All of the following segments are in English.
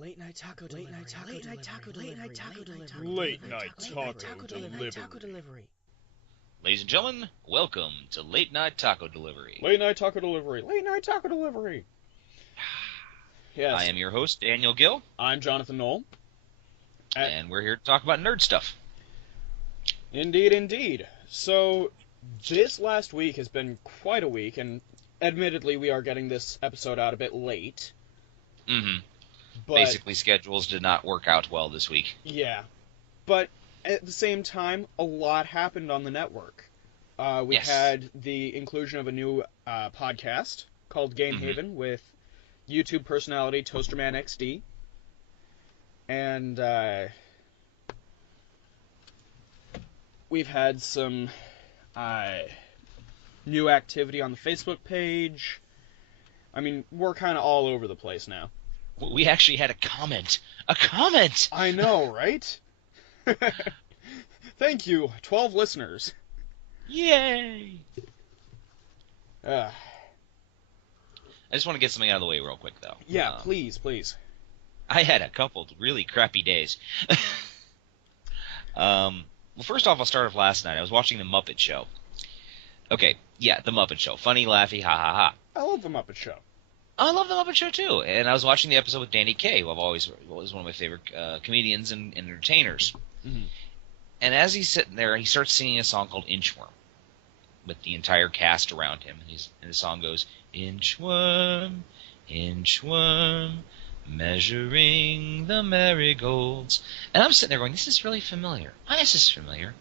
Late night taco delivery. Late night taco delivery. Late night taco delivery. Late night taco delivery. Late night taco delivery. Ladies and gentlemen, welcome to Late Night Taco Delivery. Late night taco delivery. Late night taco delivery. Yes. I am your host, Daniel Gill. I'm Jonathan Knoll. And we're here to talk about nerd stuff. Indeed, indeed. So, this last week has been quite a week, and admittedly, we are getting this episode out a bit late. Mm-hmm. But, basically, schedules did not work out well this week. Yeah. But at the same time, a lot happened on the network. We had the inclusion of a new podcast called Game Haven with YouTube personality Toasterman XD. And we've had some new activity on the Facebook page. I mean, we're kind of all over the place now. We actually had a comment. A comment! I know, right? Thank you, 12 listeners. Yay! I just want to get something out of the way real quick, though. Yeah, please. I had a couple really crappy days. Well, first off, I'll start off last night. I was watching The Muppet Show. Okay, yeah, The Muppet Show. Funny, laughy, ha ha ha. I love The Muppet Show. I love The Muppet Show, too. And I was watching the episode with Danny Kaye, who was one of my favorite comedians and entertainers. Mm-hmm. And as he's sitting there, he starts singing a song called Inchworm with the entire cast around him. And the song goes, Inchworm, inchworm, measuring the marigolds. And I'm sitting there going, this is really familiar. Why is this familiar?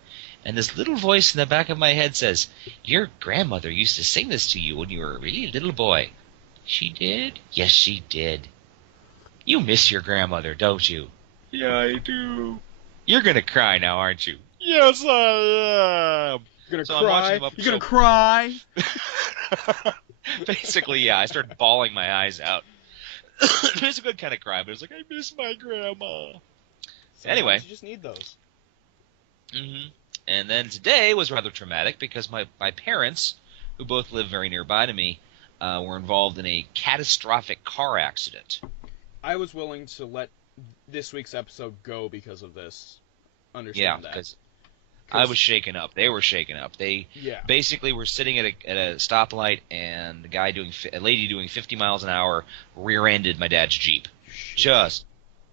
And this little voice in the back of my head says, your grandmother used to sing this to you when you were a really little boy. She did? Yes, she did. You miss your grandmother, don't you? Yeah, I do. You're going to cry now, aren't you? Yes, I am. You're going to cry? You're going to cry? Basically, yeah, I started bawling my eyes out. It was a good kind of cry, but it was like, I miss my grandma. Anyway. You just need those. Mm-hmm. And then today was rather traumatic because my parents, who both live very nearby to me, were involved in a catastrophic car accident. I was willing to let this week's episode go because of this. Understand that. Yeah, because I was shaken up. They were shaken up. They basically were sitting at a stoplight, and a lady doing 50 miles an hour rear-ended my dad's Jeep. Just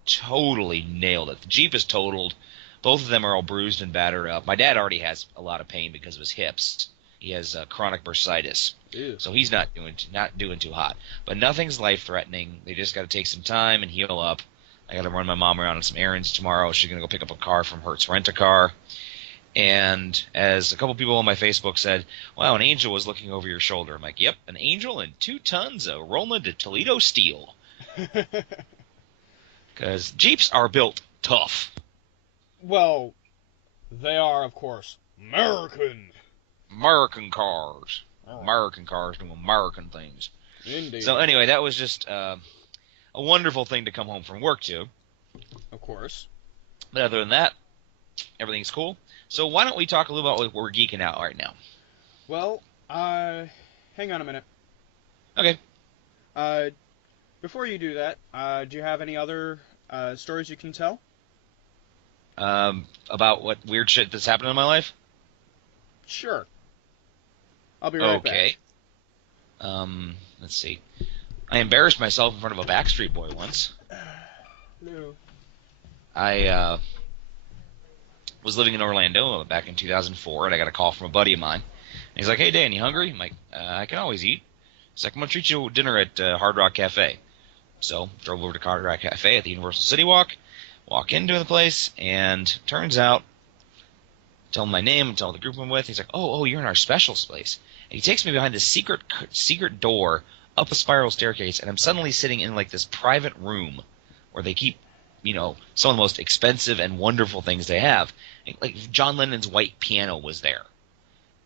totally nailed it. The Jeep is totaled. Both of them are all bruised and battered up. My dad already has a lot of pain because of his hips. He has chronic bursitis. Ew. So he's not doing too hot. But nothing's life-threatening. They just got to take some time and heal up. I got to run my mom around on some errands tomorrow. She's going to go pick up a car from Hertz Rent-A-Car. And as a couple people on my Facebook said, wow, an angel was looking over your shoulder. I'm like, yep, an angel and 2 tons of Roma de Toledo steel. Because Jeeps are built tough. Well, they are, of course, American cars. American cars doing American things. Indeed. So anyway, that was just a wonderful thing to come home from work to. Of course. But other than that, everything's cool. So why don't we talk a little about what we're geeking out right now? Well, hang on a minute. Okay. Before you do that, do you have any other stories you can tell? About what weird shit that's happened in my life? Sure. I'll be right back. Okay. Let's see. I embarrassed myself in front of a Backstreet Boy once. No. I was living in Orlando back in 2004, and I got a call from a buddy of mine. And he's like, hey, Dan, you hungry? I'm like, I can always eat. He's like, I'm going to treat you to dinner at Hard Rock Cafe. So, drove over to Hard Rock Cafe at the Universal City Walk into the place, and turns out, tell him my name, tell the group I'm with, he's like, oh, you're in our specials place. And he takes me behind this secret door up a spiral staircase, and I'm suddenly sitting in like this private room where they keep, some of the most expensive and wonderful things they have. Like John Lennon's white piano was there.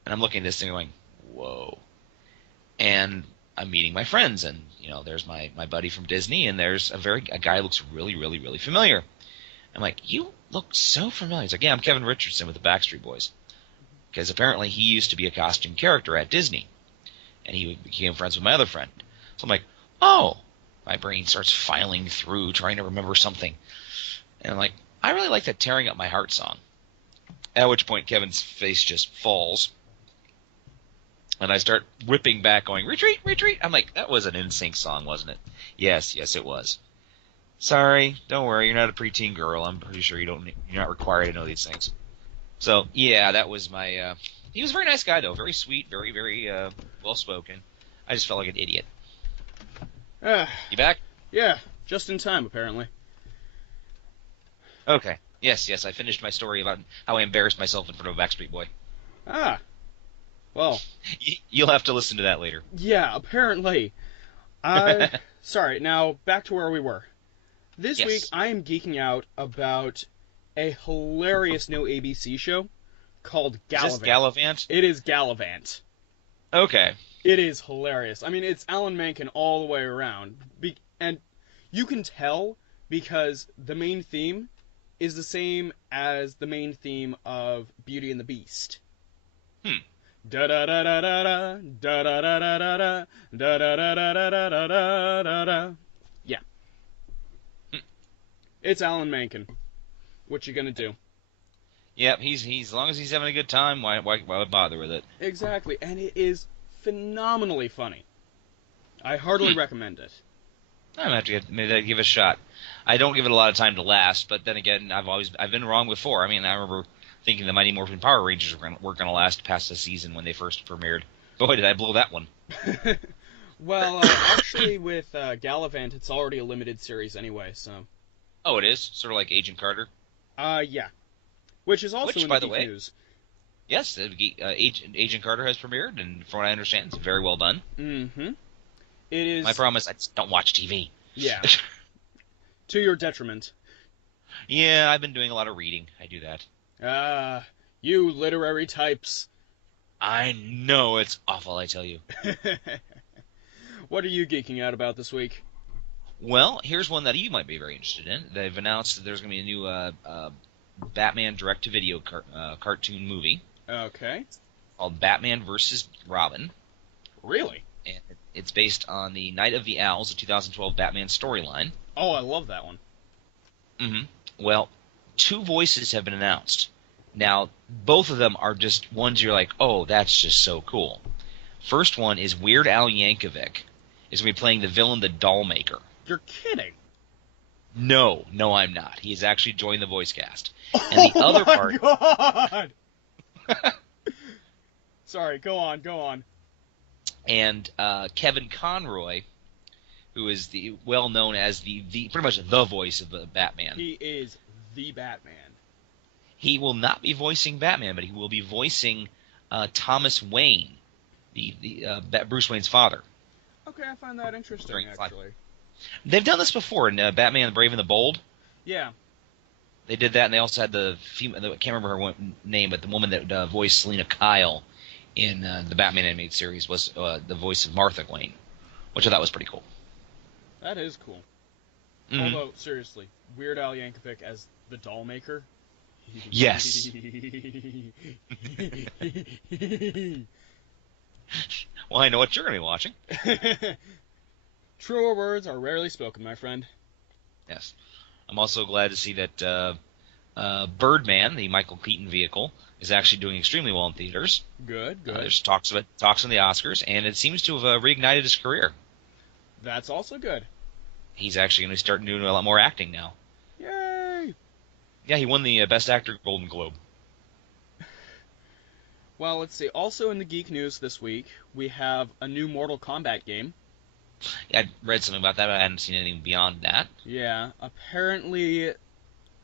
And I'm looking at this thing going, whoa. And I'm meeting my friends, and there's my buddy from Disney, and there's a guy who looks really, really, really familiar. I'm like, you look so familiar. He's like, yeah, I'm Kevin Richardson with the Backstreet Boys. Because apparently he used to be a costume character at Disney. And he became friends with my other friend. So I'm like, oh, my brain starts filing through, trying to remember something. And I'm like, I really like that Tearing Up My Heart song. At which point Kevin's face just falls. And I start whipping back, going, retreat, retreat. I'm like, that was an NSYNC song, wasn't it? Yes, it was. Sorry, don't worry, you're not a preteen girl. I'm pretty sure you're not required to know these things. So, yeah, that was my... he was a very nice guy, though. Very sweet, very, very well-spoken. I just felt like an idiot. You back? Yeah, just in time, apparently. Okay. Yes, I finished my story about how I embarrassed myself in front of a Backstreet Boy. Ah. Well. You'll have to listen to that later. Yeah, apparently. Sorry, now back to where we were. This week, I am geeking out about a hilarious new ABC show called Gallivant. Is this Gallivant? It is Gallivant. Okay. It is hilarious. I mean, it's Alan Menken all the way around. And you can tell because the main theme is the same as the main theme of Beauty and the Beast. Da da da da da da da da da da da da da da da da da da da da. Yeah. It's Alan Menken. What you gonna do? Yep, he's as long as he's having a good time, why bother with it? Exactly, and it is phenomenally funny. I heartily recommend it. I'm gonna have to maybe give it a shot. I don't give it a lot of time to last, but then again, I've been wrong before. I mean, I remember thinking the Mighty Morphin Power Rangers were gonna last past the season when they first premiered. Boy, did I blow that one. Well, actually, with Gallivant, it's already a limited series anyway, so. Oh, it is? Sort of like Agent Carter? Yeah. Which is also in by the the way, news. Yes, Agent Carter has premiered, and from what I understand, it's very well done. Mm-hmm. It is... My problem is I just don't watch TV. Yeah. To your detriment. Yeah, I've been doing a lot of reading. I do that. You literary types. I know, it's awful, I tell you. What are you geeking out about this week? Well, here's one that you might be very interested in. They've announced that there's going to be a new Batman direct-to-video cartoon movie. Okay. Called Batman vs. Robin. Really? And it's based on the Night of the Owls, the 2012 Batman storyline. Oh, I love that one. Mm-hmm. Well, 2 voices have been announced. Now, both of them are just ones you're like, oh, that's just so cool. First one is Weird Al Yankovic. Is going to be playing the villain, the Dollmaker. You're kidding. No, I'm not. He's actually joined the voice cast. And the other part... God! Sorry, go on. And Kevin Conroy, who is well known as the pretty much the voice of the Batman. He is the Batman. He will not be voicing Batman, but he will be voicing Thomas Wayne, the Bruce Wayne's father. Okay, I find that interesting, actually. They've done this before in Batman the Brave and the Bold. Yeah. They did that, and they also had the female, I can't remember her name, but the woman that voiced Selena Kyle in the Batman animated series was the voice of Martha Wayne, which I thought was pretty cool. That is cool. Mm-hmm. Although, seriously, Weird Al Yankovic as the Dollmaker? Yes. Well, I know what you're going to be watching. Truer words are rarely spoken, my friend. Yes. I'm also glad to see that Birdman, the Michael Keaton vehicle, is actually doing extremely well in theaters. Good. There's talks on the Oscars, and it seems to have reignited his career. That's also good. He's actually going to start doing a lot more acting now. Yay! Yeah, he won the Best Actor Golden Globe. Well, let's see. Also in the geek news this week, we have a new Mortal Kombat game. Yeah, I read something about that, but I hadn't seen anything beyond that. Yeah, apparently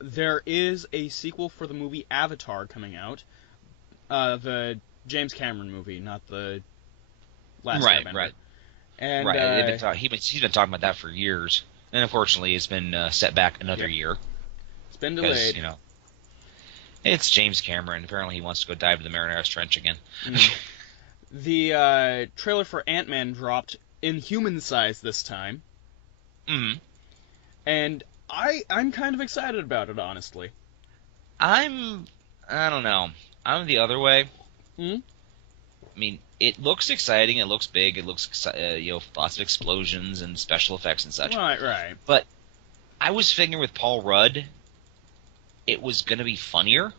there is a sequel for the movie Avatar coming out. The James Cameron movie, not the last Airbender. Right. And, he's been talking about that for years, and unfortunately, it's been set back another year. It's been delayed. Because, it's James Cameron. Apparently, he wants to go dive to the Marianas Trench again. The trailer for Ant-Man dropped in human size this time. Mm-hmm. And I'm kind of excited about it, honestly. I don't know. I'm the other way. mean, it looks exciting. It looks big. It looks, lots of explosions and special effects and such. Right. But I was figuring with Paul Rudd, it was going to be funnier.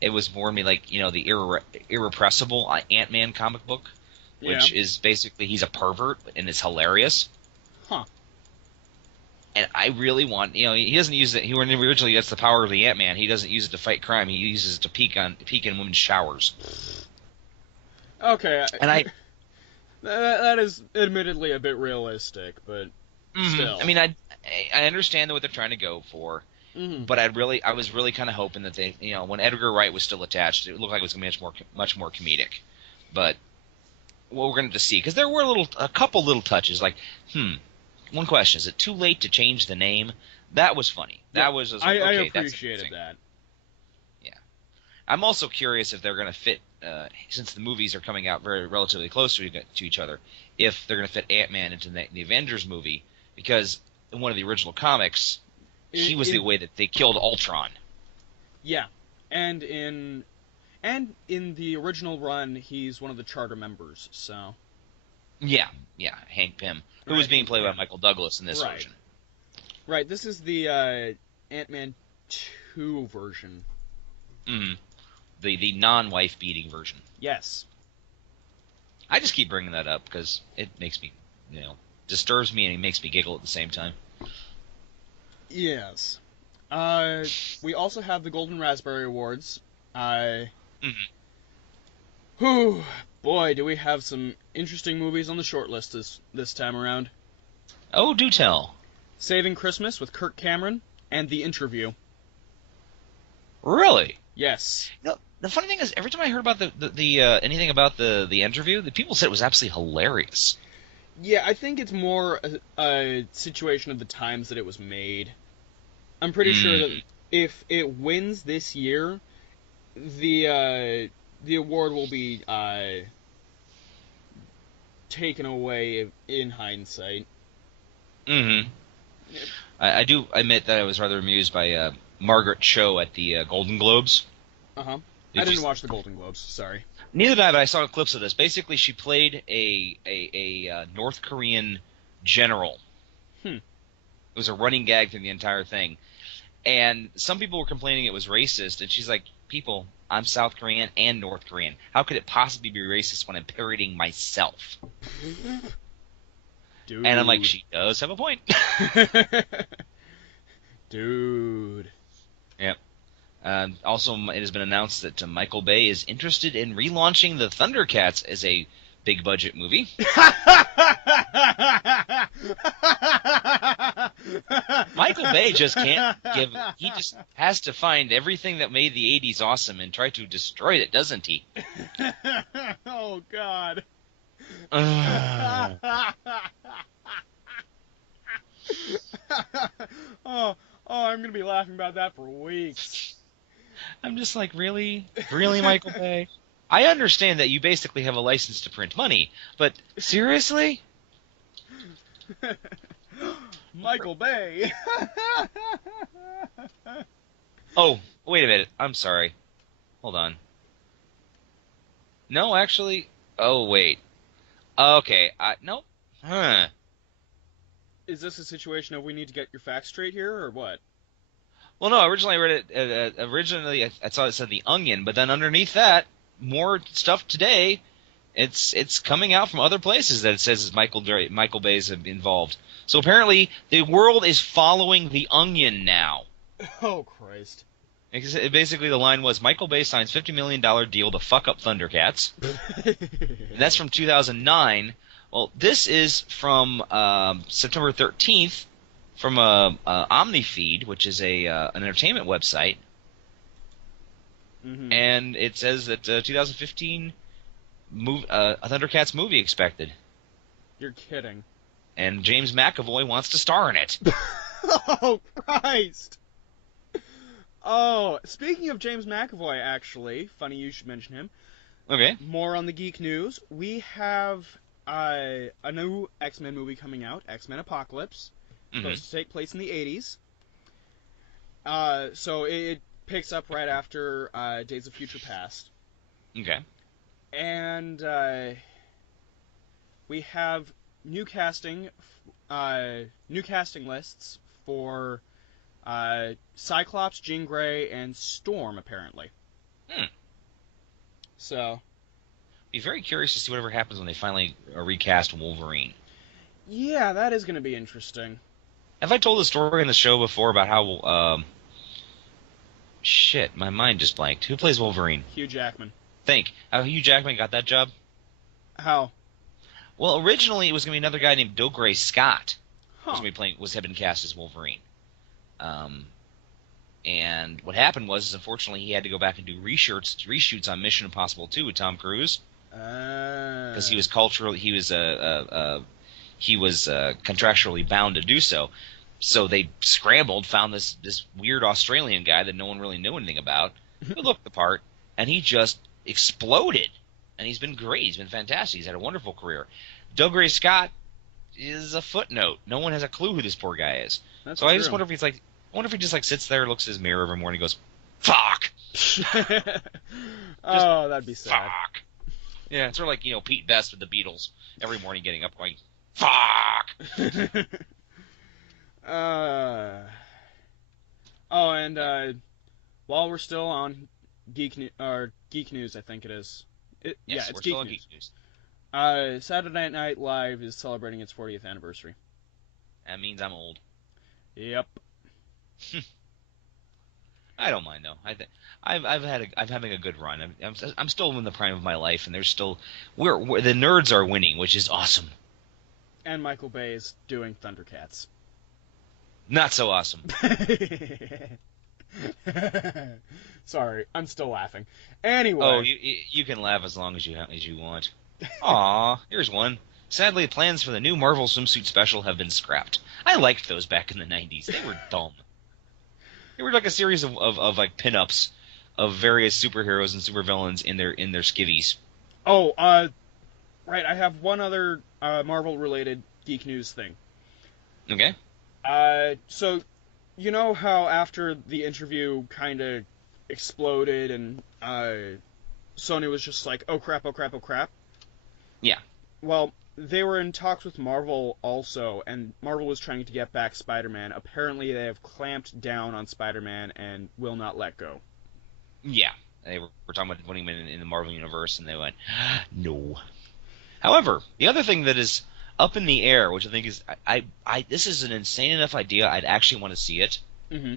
It was more me like, the irrepressible Ant-Man comic book, which is basically he's a pervert and it's hilarious. Huh. And I really want, he doesn't use it. When he originally gets the power of the Ant-Man, he doesn't use it to fight crime. He uses it to peek in women's showers. Okay. And that is admittedly a bit realistic, but still. I mean, I understand what they're trying to go for. But I was really kind of hoping that they, when Edgar Wright was still attached, it looked like it was going to be much more comedic. But what we're going to see, because there were a couple little touches, like, one question: is it too late to change the name? That was funny. That was like, okay, I appreciated that. Yeah, I'm also curious if they're going to fit, since the movies are coming out very relatively close to each other, if they're going to fit Ant-Man into the Avengers movie, because in one of the original comics. He was the way that they killed Ultron. Yeah, and in the original run, he's one of the charter members. So. Yeah, Hank Pym, who was being played by Michael Douglas in this version. Right, this is the Ant-Man 2 version. The non-wife beating version. Yes. I just keep bringing that up because it makes me, disturbs me and it makes me giggle at the same time. Yes. We also have the Golden Raspberry Awards. Whew, boy, do we have some interesting movies on the shortlist this time around. Oh, do tell. Saving Christmas with Kirk Cameron and The Interview. Really? Yes. The funny thing is, every time I heard about the anything about the interview, the people said it was absolutely hilarious. Yeah, I think it's more a situation of the times that it was made. I'm pretty sure that if it wins this year, the award will be taken away in hindsight. I do admit that I was rather amused by Margaret Cho at the Golden Globes. I didn't watch the Golden Globes. Sorry. Neither did I, but I saw clips of this. Basically, she played a North Korean general. It was a running gag through the entire thing. And some people were complaining it was racist, and she's like, people, I'm South Korean and North Korean. How could it possibly be racist when I'm parodying myself? Dude. And I'm like, she does have a point. Dude. Yep. Also, it has been announced that Michael Bay is interested in relaunching the Thundercats as a big-budget movie. Michael Bay just can't give... He just has to find everything that made the 80s awesome and try to destroy it, doesn't he? Oh, God. Oh, I'm going to be laughing about that for weeks. I'm just like, really? Really, Michael Bay? I understand that you basically have a license to print money, but seriously? Michael Bay. Oh, wait a minute. I'm sorry. Hold on. No, actually... Oh, wait. Okay. Nope. Huh. Is this a situation of we need to get your facts straight here, or what? Well, no, originally I read it... originally, I saw it said The Onion, but then underneath that, more stuff today, it's coming out from other places that it says Michael Bay's involved. So apparently, the world is following The Onion now. Oh, Christ. Basically, the line was, Michael Bay signs $50 million deal to fuck up Thundercats. And that's from 2009. Well, this is from September 13th from OmniFeed, which is an entertainment website. And it says that 2015 a Thundercats movie expected. You're kidding. And James McAvoy wants to star in it. Oh, Christ! Oh, speaking of James McAvoy, actually, funny you should mention him. Okay. More on the geek news. We have a new X-Men movie coming out, X-Men Apocalypse. Supposed to take place in the 80s. So it picks up right after Days of Future Past. Okay. And we have new casting lists for Cyclops, Jean Grey, and Storm, apparently. So, be very curious to see whatever happens when they finally recast Wolverine. Yeah, that is going to be interesting. Have I told the story in the show before about how... shit, my mind just blanked. Who plays Wolverine? Hugh Jackman. Think. How Hugh Jackman got that job? How? Well, originally it was going to be another guy named Dougray Scott. Huh. Had been cast as Wolverine. And what happened was, unfortunately, he had to go back and do reshoots on Mission Impossible 2 with Tom Cruise. Because he was contractually bound to do so. So they scrambled, found this weird Australian guy that no one really knew anything about, who looked the part, and he just exploded. And he's been great. He's been fantastic. He's had a wonderful career. Dougray Scott is a footnote. No one has a clue who this poor guy is. That's so true. I just wonder if he just sits there, looks in his mirror every morning, and goes, "Fuck." Oh, that'd be sad. Fuck. Yeah, it's sort of like Pete Best with the Beatles every morning getting up going, "Fuck." While we're still on Geek News, I think it is. Yes, it's we're Geek still on News. Geek News. Saturday Night Live is celebrating its 40th anniversary. That means I'm old. Yep. I don't mind though. I'm having a good run. I'm still in the prime of my life, and there's still the nerds are winning, which is awesome. And Michael Bay is doing Thundercats. Not so awesome. Sorry, I'm still laughing. Anyway. Oh, you can laugh as long as you want. Aw, here's one. Sadly, plans for the new Marvel swimsuit special have been scrapped. I liked those back in the 90s. They were dumb. They were like a series of like pinups of various superheroes and supervillains in their skivvies. Oh, right. I have one other Marvel-related Geek News thing. Okay. So, you know how after the interview kind of exploded and Sony was just like, oh crap, oh crap, oh crap? Yeah. Well, they were in talks with Marvel also, and Marvel was trying to get back Spider-Man. Apparently, they have clamped down on Spider-Man and will not let go. Yeah. They were talking about putting him in the Marvel Universe, and they went, no. However, the other thing that is up in the air, which I think is, this is an insane enough idea, I'd actually want to see it. Mm-hmm.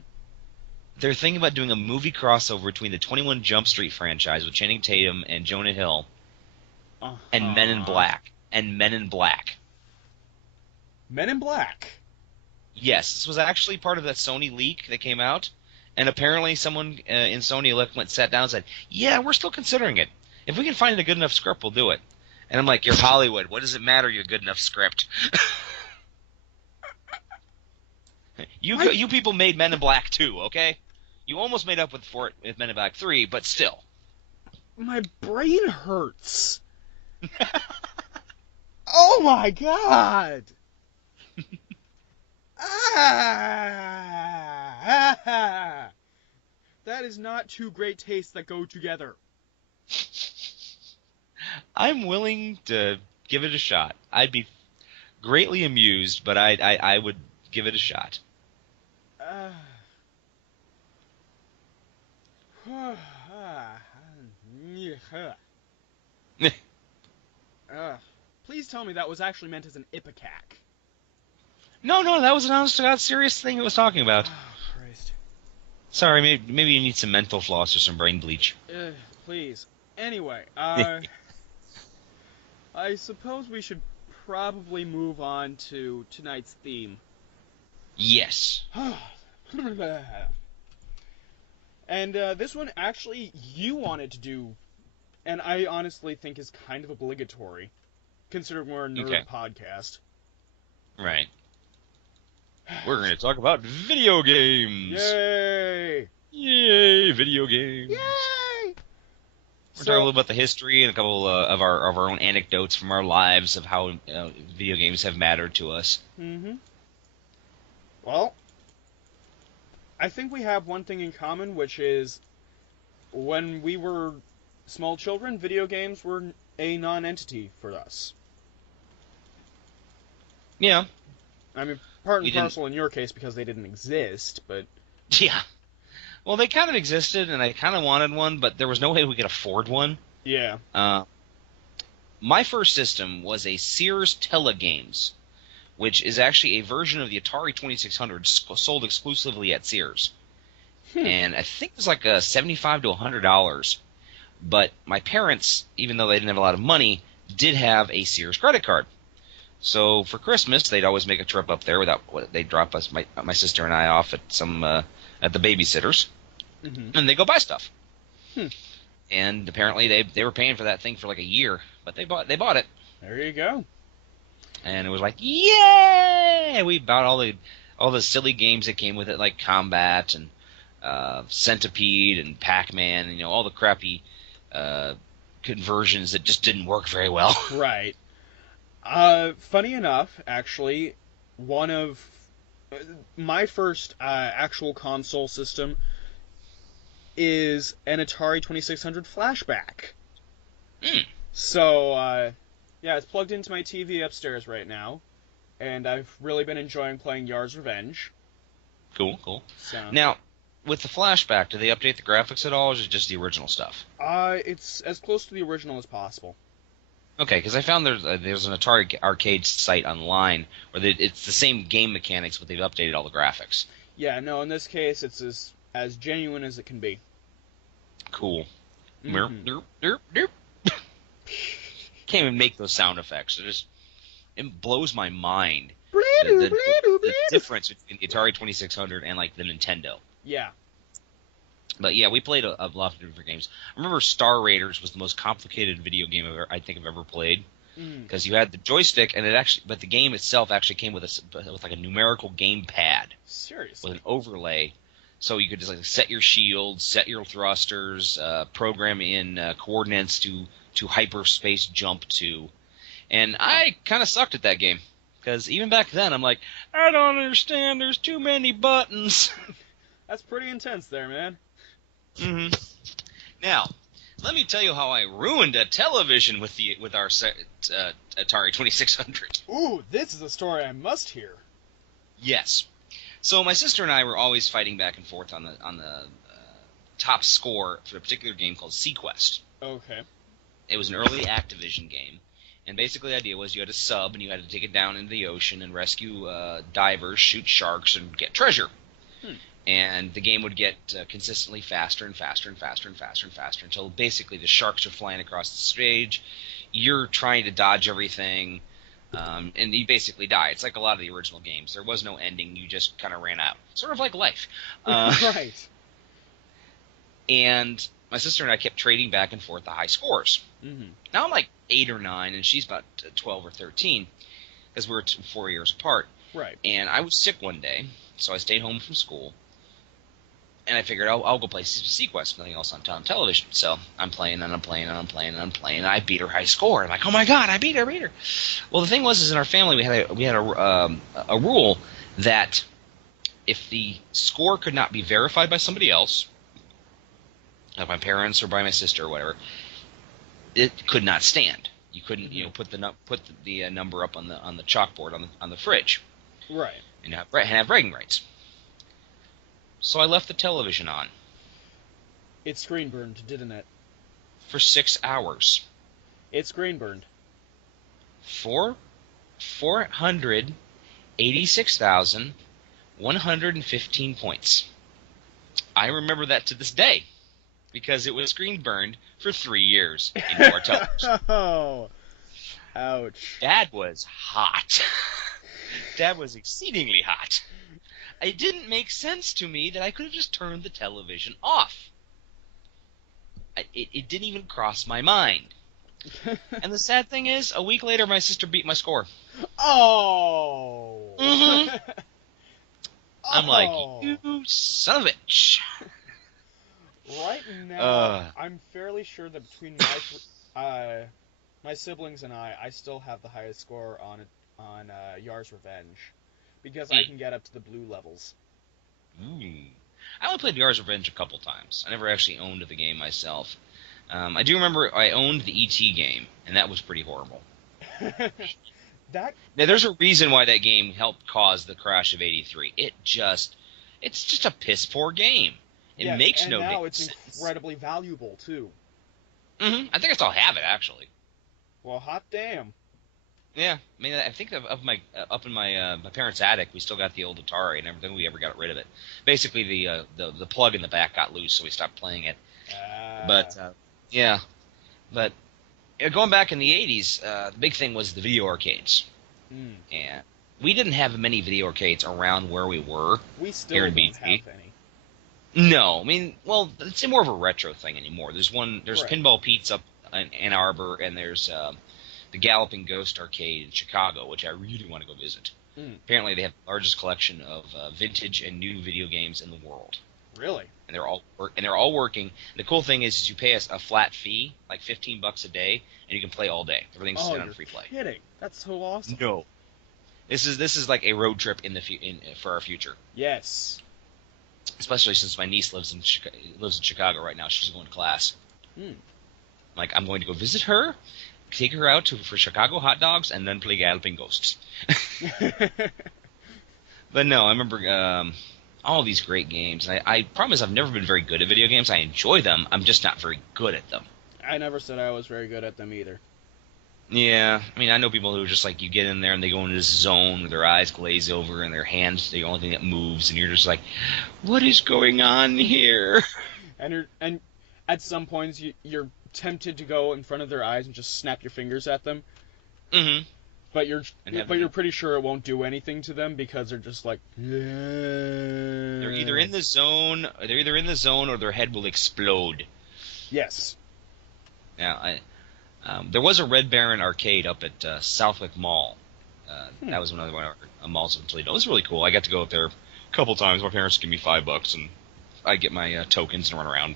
They're thinking about doing a movie crossover between the 21 Jump Street franchise with Channing Tatum and Jonah Hill, and Men in Black. Men in Black. Yes, this was actually part of that Sony leak that came out, and apparently someone in Sony sat down and said, yeah, we're still considering it. If we can find a good enough script, we'll do it. And I'm like, you're Hollywood. What does it matter, you're a good enough script? You people made Men in Black 2, okay? You almost made up with Men in Black 3, but still. My brain hurts. Oh my god! That is not two great tastes that go together. I'm willing to give it a shot. I'd be greatly amused, but I would give it a shot. Please tell me that was actually meant as an ipecac. No, that was an honest-to-God serious thing it was talking about. Oh, Christ. Sorry, maybe you need some mental floss or some brain bleach. Please. Anyway, I suppose we should probably move on to tonight's theme. Yes. And this one, actually, you wanted to do, and I honestly think is kind of obligatory, considering we're a nerd podcast. Right. We're going to talk about video games. Yay! Yay, video games. Yay! We're talking a little about the history and a couple of our own anecdotes from our lives of how video games have mattered to us. Mm-hmm. Well, I think we have one thing in common, which is when we were small children, video games were a non-entity for us. Yeah. I mean, part We and didn't- parcel in your case because they didn't exist, but Yeah. Well, they kind of existed, and I kind of wanted one, but there was no way we could afford one. yeah. My first system was a Sears Telegames, which is actually a version of the Atari 2600 sold exclusively at Sears. And I think it was like $75 to $100. But my parents, even though they didn't have a lot of money, did have a Sears credit card. So for Christmas, they'd always make a trip up there. They'd drop us, my sister and I, off at at the babysitters, and they go buy stuff. And apparently they were paying for that thing for like a year, but they bought it, There you go. and it was like, yay! We bought all the silly games that came with it, like Combat and Centipede and Pac-Man, and all the crappy conversions that just didn't work very well. Right. Funny enough, actually, one of my first actual console system is an Atari 2600 Flashback. So, yeah, it's plugged into my TV upstairs right now, and I've really been enjoying playing Yar's Revenge. Cool. So. Now, with the Flashback, do they update the graphics at all, or is it just the original stuff? It's as close to the original as possible. Okay, because I found there's an Atari arcade site online where it's the same game mechanics, but they've updated all the graphics. Yeah, no, in this case, it's as genuine as it can be. Cool. Mhm. Derp, derp, derp. Can't even make those sound effects. It blows my mind. The difference between the Atari 2600 and like the Nintendo. Yeah. But yeah, we played a lot of different games. I remember Star Raiders was the most complicated video game I think I've ever played, because you had the joystick, and but the game itself actually came with like a numerical game pad. Seriously. With an overlay, so you could just like set your shields, set your thrusters, program in coordinates to hyperspace jump to, and I kind of sucked at that game, because even back then I'm like, I don't understand. There's too many buttons. That's pretty intense there, man. Now, let me tell you how I ruined a television with our Atari 2600. Ooh, this is a story I must hear. Yes. So my sister and I were always fighting back and forth on the top score for a particular game called Sequest. Okay. It was an early Activision game, and basically the idea was you had a sub and you had to take it down into the ocean and rescue divers, shoot sharks, and get treasure. And the game would get consistently faster and faster and faster and faster and faster until basically the sharks are flying across the stage. You're trying to dodge everything, and you basically die. It's like a lot of the original games. There was no ending. You just kind of ran out. Sort of like life. Right. And my sister and I kept trading back and forth the high scores. Now I'm like 8 or 9, and she's about 12 or 13, because we're 4 years apart. Right. And I was sick one day, so I stayed home from school. And I figured I'll go play Sequest, nothing else on television. So I'm playing and I'm playing and I'm playing and I'm playing. And I beat her high score. I'm like, oh my god, I beat her. Well, the thing was, in our family we had a rule that if the score could not be verified by somebody else, like my parents or by my sister or whatever, it could not stand. You couldn't, put the number up on the chalkboard on the fridge, Right. and have bragging rights. So I left the television on. It screen burned, didn't it? For 6 hours. It screen burned. 486,115 points. I remember that to this day, because it was screen burned for 3 years into our television. Oh. Ouch. Dad was hot. Dad was exceedingly hot. It didn't make sense to me that I could have just turned the television off. It didn't even cross my mind. And the sad thing is, a week later, my sister beat my score. Oh. I'm like, you son of a bitch. Right now, I'm fairly sure that between my siblings and I still have the highest score on Yar's Revenge, because I can get up to the blue levels. I only played Yar's Revenge a couple times. I never actually owned the game myself. I do remember I owned the E.T. game, and that was pretty horrible. That Now, there's a reason why that game helped cause the crash of '83. It's just a piss poor game. It yes, makes and no now damn it's sense. incredibly valuable too. I think I still have it actually. Well, hot damn. Yeah, I mean, I think of my up in my my parents' attic, we still got the old Atari, and I don't think we ever got rid of it. Basically, the plug in the back got loose, so we stopped playing it. But yeah, but going back in the '80s, the big thing was the video arcades, and we didn't have many video arcades around where we were. We still here in don't BT. have any. No, I mean, well, it's more of a retro thing anymore. There's Right. Pinball Pete's up in Ann Arbor, and there's the Galloping Ghost Arcade in Chicago, which I really want to go visit. Apparently, they have the largest collection of vintage and new video games in the world, Really? and they're all working. The cool thing is you pay us a flat fee, like $15 a day, and you can play all day. Everything's Oh, set on you're free play. kidding. That's so awesome. No, this is like a road trip for our future. Yes. Especially since my niece lives in Chicago right now. She's going to class. Like, I'm going to go visit her, take her out for Chicago hot dogs, and then play Galloping Ghosts. But no, I remember all these great games. I promise I've never been very good at video games. I enjoy them. I'm just not very good at them. I never said I was very good at them either. Yeah, I mean, I know people who are just like, you get in there and they go into this zone where their eyes glaze over and their hands the only thing that moves, and you're just like, what is going on here? And at some points you're tempted to go in front of their eyes and just snap your fingers at them. Mm-hmm. But you're pretty sure it won't do anything to them because they're just like. They're either in the zone or their head will explode. Yes. Yeah, there was a Red Baron arcade up at Southwick Mall. That was one of the malls in Toledo. It was really cool. I got to go up there a couple times. My parents give me $5, and I get my tokens and run around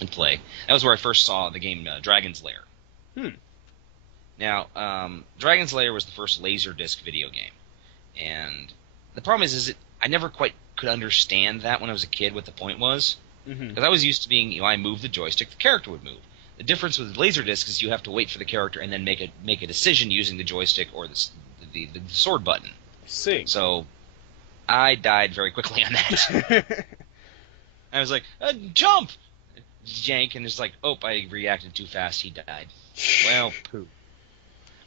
and play. That was where I first saw the game Dragon's Lair. Now, Dragon's Lair was the first Laserdisc video game, and the problem is I never quite could understand that when I was a kid what the point was, because I was used to being, I moved the joystick, the character would move. The difference with Laserdisc is you have to wait for the character and then make a decision using the joystick or the sword button. See. So I died very quickly on that. I was like, jump! Yank, and it's like, oh, I reacted too fast, he died. Well, poo.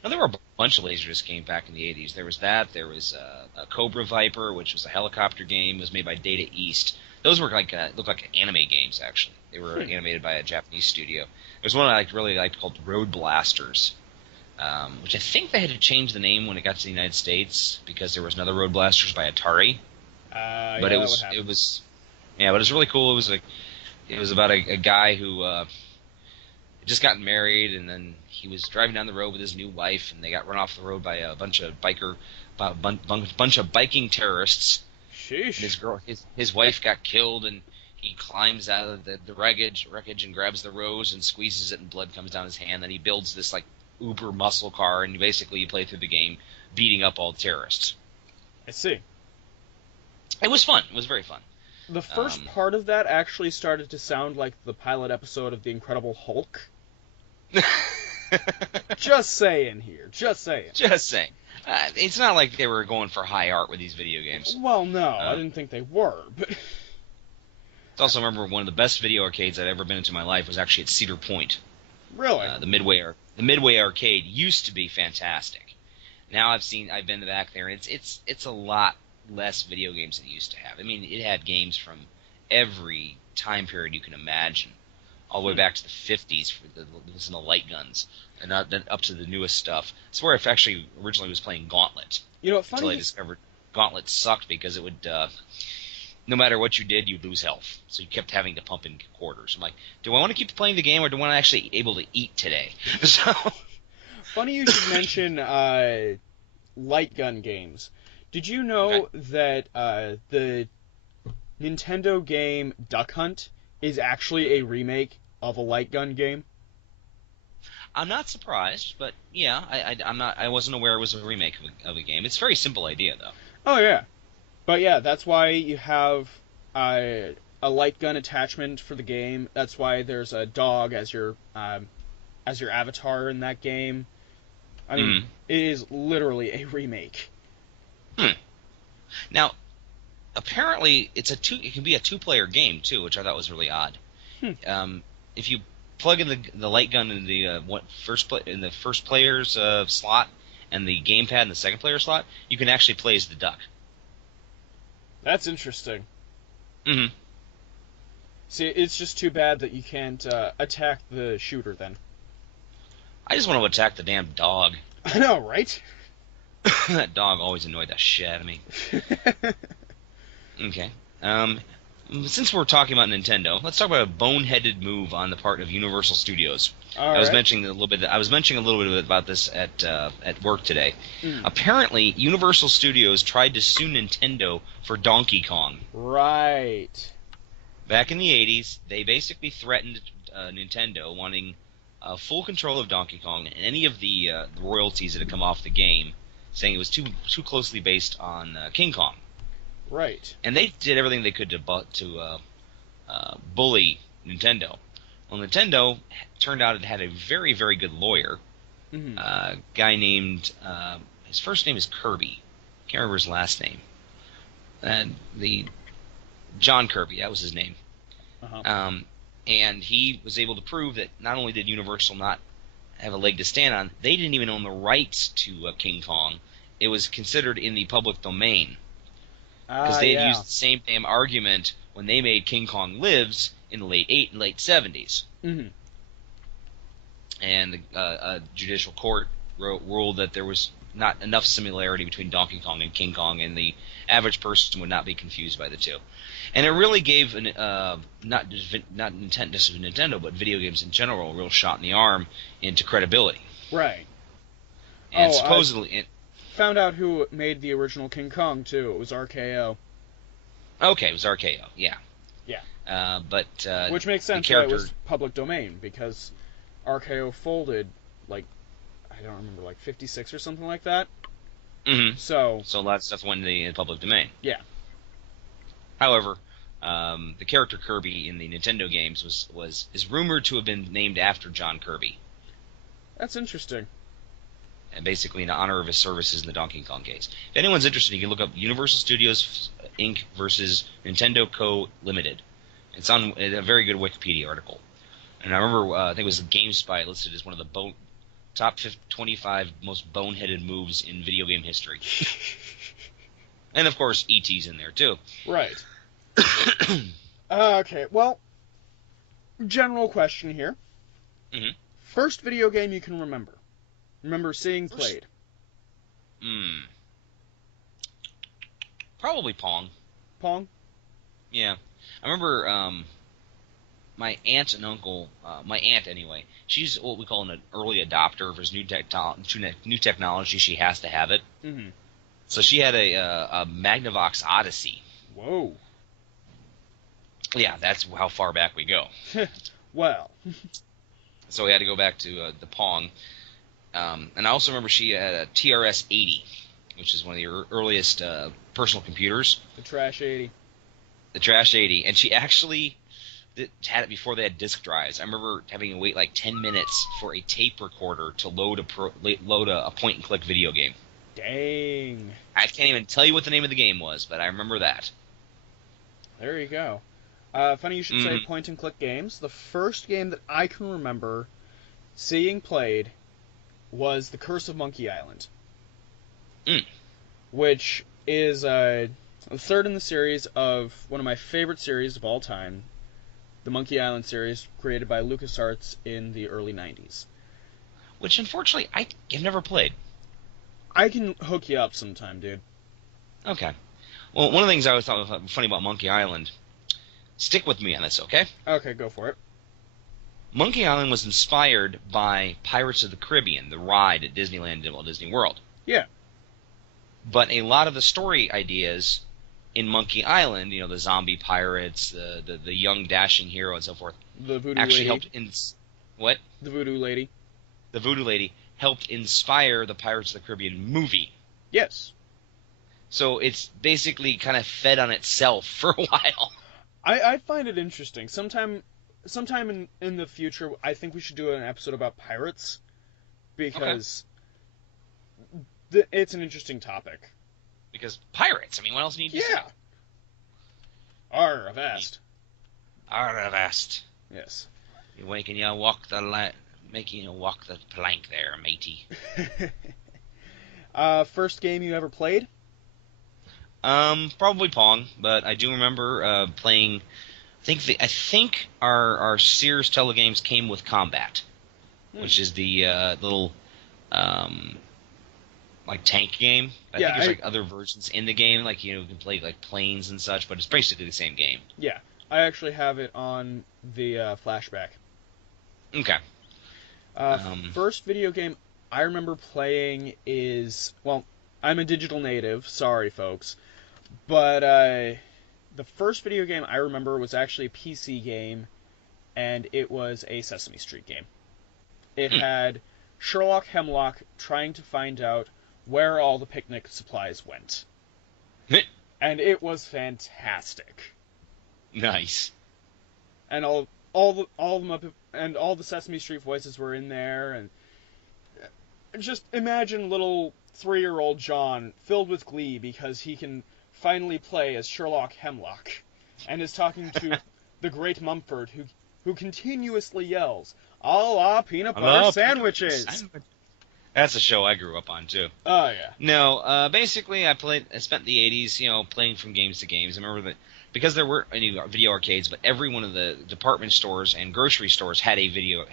Now, there were a bunch of Laserdisc games back in the 80s. There was that. There was a Cobra Viper, which was a helicopter game. It was made by Data East. Those were looked like anime games, actually. They were animated by a Japanese studio. There's one I really liked called Road Blasters, which I think they had to change the name when it got to the United States because there was another Road Blasters by Atari. But it was really cool. It was about a guy who just gotten married, and then he was driving down the road with his new wife, and they got run off the road by a bunch of biking terrorists. Sheesh. His wife got killed, and he climbs out of the wreckage and grabs the rose and squeezes it, and blood comes down his hand. Then he builds this like uber muscle car, and basically you play through the game beating up all terrorists. I see. It was fun. It was very fun. The first part of that actually started to sound like the pilot episode of The Incredible Hulk. Just saying here. Just saying. Just saying. It's not like they were going for high art with these video games. Well, no, I didn't think they were, but... I also remember one of the best video arcades I'd ever been into in my life was actually at Cedar Point. Really? The Midway Arcade used to be fantastic. Now I've been back there, and it's a lot less video games than it used to have. I mean, it had games from every time period you can imagine, all the way back to the 50s for the light guns, and then up to the newest stuff. It's where I actually originally was playing Gauntlet. You know, funny. Until I discovered Gauntlet sucked because it would, no matter what you did, you'd lose health. So you kept having to pump in quarters. I'm like, do I want to keep playing the game, or do I want to actually able to eat today? So funny you should mention light gun games. Did you know that the Nintendo game Duck Hunt is actually a remake of a light gun game? I'm not surprised, but yeah, I wasn't aware it was a remake of a game. It's a very simple idea, though. Oh yeah, but yeah, that's why you have a a light gun attachment for the game. That's why there's a dog as your avatar in that game. I mean, it is literally a remake. Now, apparently, it can be a 2-player game too, which I thought was really odd. If you plug in the light gun in the first player's slot and the gamepad in the second player slot, you can actually play as the duck. That's interesting. Mm-hmm. See, it's just too bad that you can't attack the shooter then. I just want to attack the damn dog. I know, right? That dog always annoyed the shit out of me. Okay. Since we're talking about Nintendo, let's talk about a boneheaded move on the part of Universal Studios. I was mentioning a little bit about this at work today. Apparently, Universal Studios tried to sue Nintendo for Donkey Kong. Right. Back in the 80s, they basically threatened Nintendo wanting full control of Donkey Kong and any of the royalties that had come off the game, saying it was too closely based on King Kong. Right. And they did everything they could to bully Nintendo. Well, Nintendo turned out it had a very, very good lawyer, a guy named his first name is Kirby. Can't remember his last name. And John Kirby, that was his name. And he was able to prove that not only did Universal not have a leg to stand on, they didn't even own the rights to King Kong. It was considered in the public domain. Because they had used the same damn argument when they made King Kong Lives in the late 70s. And a judicial court ruled that there was not enough similarity between Donkey Kong and King Kong, and the average person would not be confused by the two. And it really gave not just Nintendo, but video games in general, a real shot in the arm into credibility. Right. And supposedly... Found out who made the original King Kong, too. It was RKO. Okay, it was RKO, yeah. Yeah. Which makes sense why it was public domain, because RKO folded, I don't remember, 56 or something like that. So a lot of stuff went in the public domain. Yeah. However, the character Kirby in the Nintendo games is rumored to have been named after John Kirby. That's interesting. And basically in honor of his services in the Donkey Kong case. If anyone's interested, you can look up Universal Studios Inc. versus Nintendo Co. Limited. It's on a very good Wikipedia article. And I remember, I think it was GameSpy listed as one of the top 25 most boneheaded moves in video game history. And of course, E.T.'s in there too. Right. Okay, well, general question here. First video game you can remember. Remember seeing played? Probably Pong. Pong? Yeah. I remember my aunt and uncle, my aunt anyway, she's what we call an early adopter. If there's new technology, she has to have it. So she had a Magnavox Odyssey. Whoa. Yeah, that's how far back we go. Well. So we had to go back to the Pong. And I also remember she had a TRS-80, which is one of the earliest personal computers. The Trash 80. The Trash 80. And she actually had it before they had disk drives. I remember having to wait 10 minutes for a tape recorder to load a point-and-click video game. Dang. I can't even tell you what the name of the game was, but I remember that. There you go. Funny you should say point-and-click games. The first game that I can remember seeing played was The Curse of Monkey Island. Which is the third in the series of one of my favorite series of all time, the Monkey Island series, created by LucasArts in the early 90s. Which, unfortunately, I have never played. I can hook you up sometime, dude. Okay. Well, one of the things I always thought was funny about Monkey Island, stick with me on this, okay? Okay, go for it. Monkey Island was inspired by Pirates of the Caribbean, the ride at Disneyland and Walt Disney World. Yeah. But a lot of the story ideas in Monkey Island, the zombie pirates, the young dashing hero and so forth, the voodoo actually lady. helped what? The voodoo lady. The voodoo lady helped inspire the Pirates of the Caribbean movie. Yes. So it's basically kind of fed on itself for a while. I find it interesting. Sometime in the future, I think we should do an episode about pirates because it's an interesting topic. Because pirates. I mean, what else need you to say? Yeah. Arr, avast. Arravast. Yes. You're making you walk the plank there, matey. First game you ever played? Probably Pong, but I do remember playing. I think our Sears telegames came with Combat, which is the little like tank game. I think there's like other versions in the game, like you can play like planes and such, but it's basically the same game. Yeah, I actually have it on the flashback. Okay. First video game I remember playing is, well, I'm a digital native, sorry folks, but the first video game I remember was actually a PC game, and it was a Sesame Street game. It had Sherlock Hemlock trying to find out where all the picnic supplies went. And it was fantastic. Nice. And all the Sesame Street voices were in there, and just imagine little 3-year-old John filled with glee because he can finally play as Sherlock Hemlock, and is talking to the great Mumford, who continuously yells, "A la peanut butter sandwiches!" That's a show I grew up on too. Oh yeah. No, basically I spent the 80s, playing from games to games. I remember that because there weren't any video arcades, but every one of the department stores and grocery stores had a video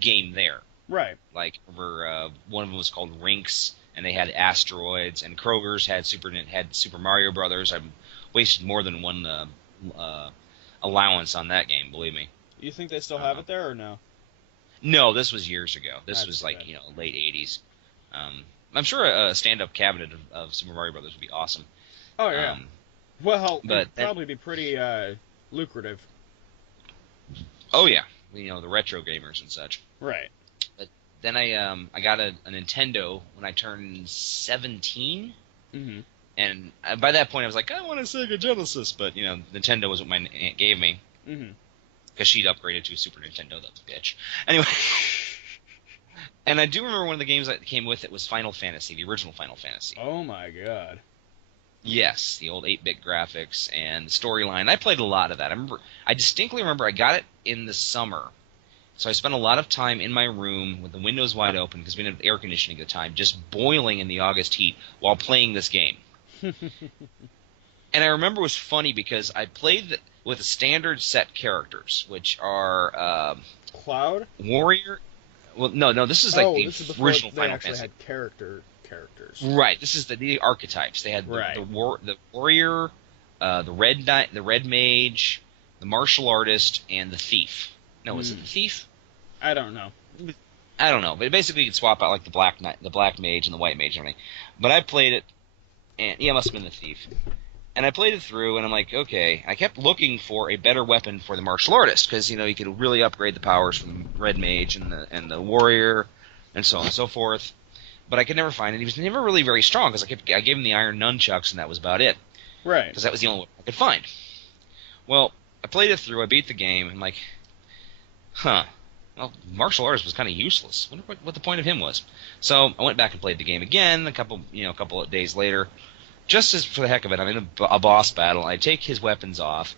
game there. Right. Like one of them was called Rinks, and they had Asteroids, and Kroger's had Super Mario Brothers. I wasted more than one allowance on that game, believe me. You think they still have it there or no? No, this was years ago. This was bad. Late 80s. I'm sure a stand-up cabinet of Super Mario Brothers would be awesome. Oh yeah. Well, but it'd probably be pretty lucrative. Oh yeah, the retro gamers and such. Right. But then I got a Nintendo when I turned 17. Mm-hmm. And by that point I was like, I want a Sega Genesis, but Nintendo was what my aunt gave me. Mm-hmm. Because she'd upgraded to a Super Nintendo, that bitch. Anyway. And I do remember one of the games that came with it was Final Fantasy, the original Final Fantasy. Oh my god. Yes, the old 8-bit graphics and the storyline. I played a lot of that. I distinctly remember I got it in the summer. So I spent a lot of time in my room with the windows wide open because we didn't have air conditioning at the time, just boiling in the August heat while playing this game. And I remember it was funny because I played with standard set characters, which are Cloud? Warrior. Well, no, this is like the original Final Fantasy. Had characters. Right. This is the archetypes. They had the warrior, the red mage, the martial artist, and the thief. No, was it the thief? I don't know. I don't know, but basically you could swap out like the black mage and the white mage and everything. But I played it, and it must have been the thief. And I played it through, and I'm like, okay. I kept looking for a better weapon for the martial artist because you could really upgrade the powers from the red mage and the warrior, and so on and so forth. But I could never find it. He was never really very strong because I gave him the iron nunchucks, and that was about it. Right. Because that was the only one I could find. Well, I played it through. I beat the game. I'm like, well, martial artist was kind of useless. I wonder what the point of him was. So I went back and played the game again a couple of days later. Just as for the heck of it, I'm in a boss battle. I take his weapons off,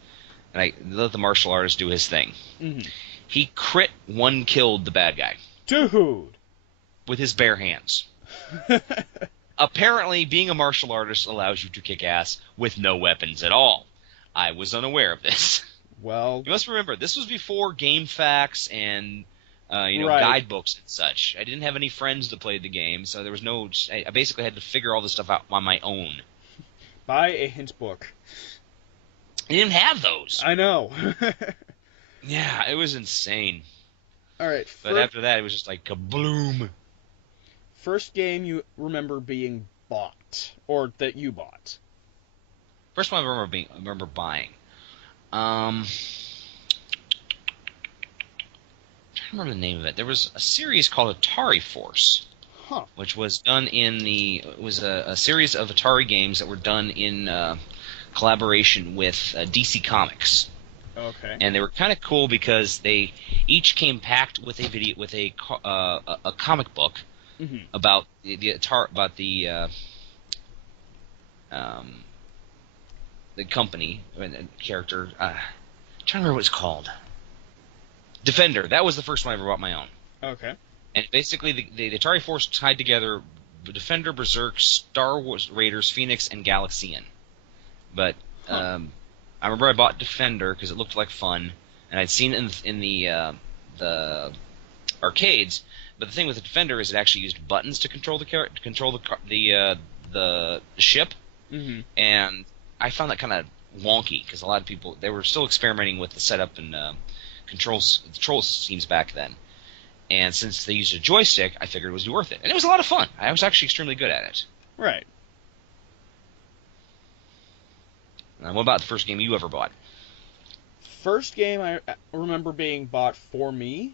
and I let the martial artist do his thing. Mm-hmm. He killed the bad guy. Dude! With his bare hands. Apparently, being a martial artist allows you to kick ass with no weapons at all. I was unaware of this. Well, you must remember, this was before GameFAQs and right. guidebooks and such. I didn't have any friends that played the game, so there was I basically had to figure all this stuff out on my own. Buy a hint book. I didn't have those. I know. Yeah, it was insane. All right. But after that, it was just like kabloom. First game you remember being bought, or that you bought? First one I remember buying. I'm trying to remember the name of it. There was a series called Atari Force. Huh. Which was done it was a series of Atari games that were done in collaboration with DC Comics. Okay. And they were kind of cool because they each came packed with a comic book about the company and the character. I'm trying to remember what it's called. Defender. That was the first one I ever bought my own. Okay. And basically, the Atari Force tied together Defender, Berserk, Star Wars Raiders, Phoenix, and Galaxian. But I remember I bought Defender because it looked like fun, and I'd seen it in the arcades. But the thing with the Defender is it actually used buttons to control the ship, and I found that kind of wonky because a lot of people they were still experimenting with the setup and control schemes back then. And since they used a joystick, I figured it was worth it. And it was a lot of fun. I was actually extremely good at it. Right. What about the first game you ever bought? First game I remember being bought for me.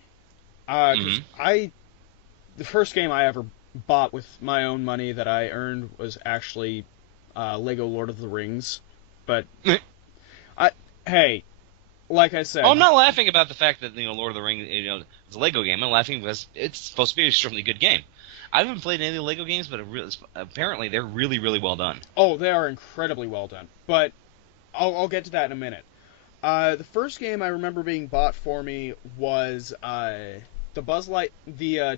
The first game I ever bought with my own money that I earned was actually Lego Lord of the Rings. But, hey, like I said... Oh, I'm not laughing about the fact that, Lord of the Rings, it's a Lego game. I'm laughing because it's supposed to be an extremely good game. I haven't played any of the Lego games, but apparently they're really, really well done. Oh, they are incredibly well done. But I'll get to that in a minute. The first game I remember being bought for me was the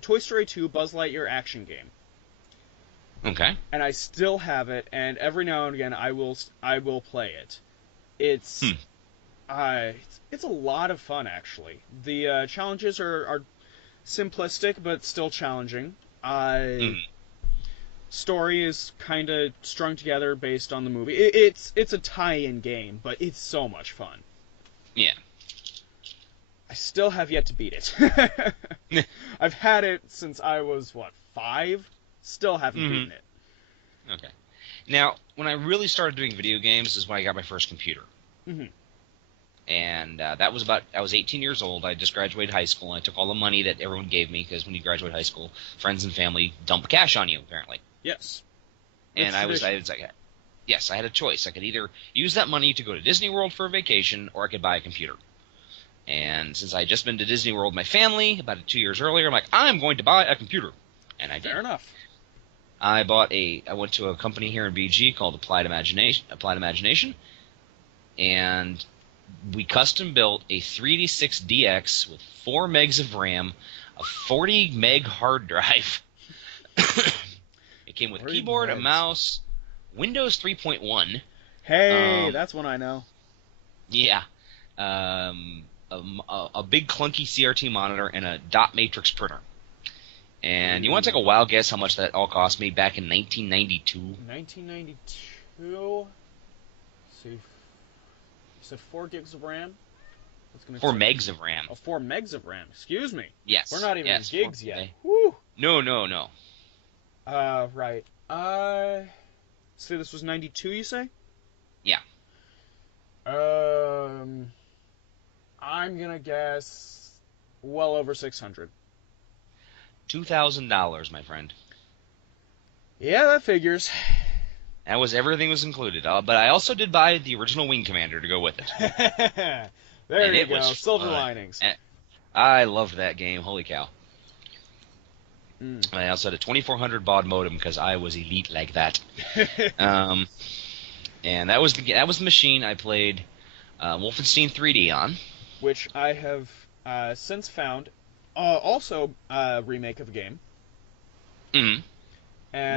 Toy Story 2 Buzz Lightyear action game. Okay. And I still have it, and every now and again I will play it. It's a lot of fun, actually. The challenges are simplistic, but still challenging. Story is kind of strung together based on the movie. It's a tie-in game, but it's so much fun. Yeah. I still have yet to beat it. I've had it since I was, 5? Still haven't beaten it. Okay. Now, when I really started doing video games is when I got my first computer. And that was I was 18 years old. I just graduated high school, and I took all the money that everyone gave me, because when you graduate high school, friends and family dump cash on you, apparently. Yes. And I was like, yes, I had a choice. I could either use that money to go to Disney World for a vacation, or I could buy a computer. And since I had just been to Disney World with my family about 2 years earlier, I'm like, I'm going to buy a computer. And I did. Fair enough. I went to a company here in BG called Applied Imagination, and we custom built a 3D6DX with 4 megs of RAM, a 40 meg hard drive. It came with a keyboard, a mouse, Windows 3.1. Hey, that's one I know. Yeah. A big clunky CRT monitor and a dot matrix printer. And you want to take a wild guess how much that all cost me back in 1992? 1992? See, you said 4 gigs of RAM? 4 megs of RAM. Oh, 4 megs of RAM. Excuse me. Yes. We're not even in gigs 4, yet. okay. Woo! No. Right. So this was 92, you say? Yeah. I'm gonna guess well over 600. $2,000, my friend. Yeah, that figures. Everything was included. But I also did buy the original Wing Commander to go with it. There you go. Silver linings. I loved that game. Holy cow. I also had a 2400 baud modem because I was elite like that. And that was the machine I played Wolfenstein 3D on, which I have since found also a remake of the game. And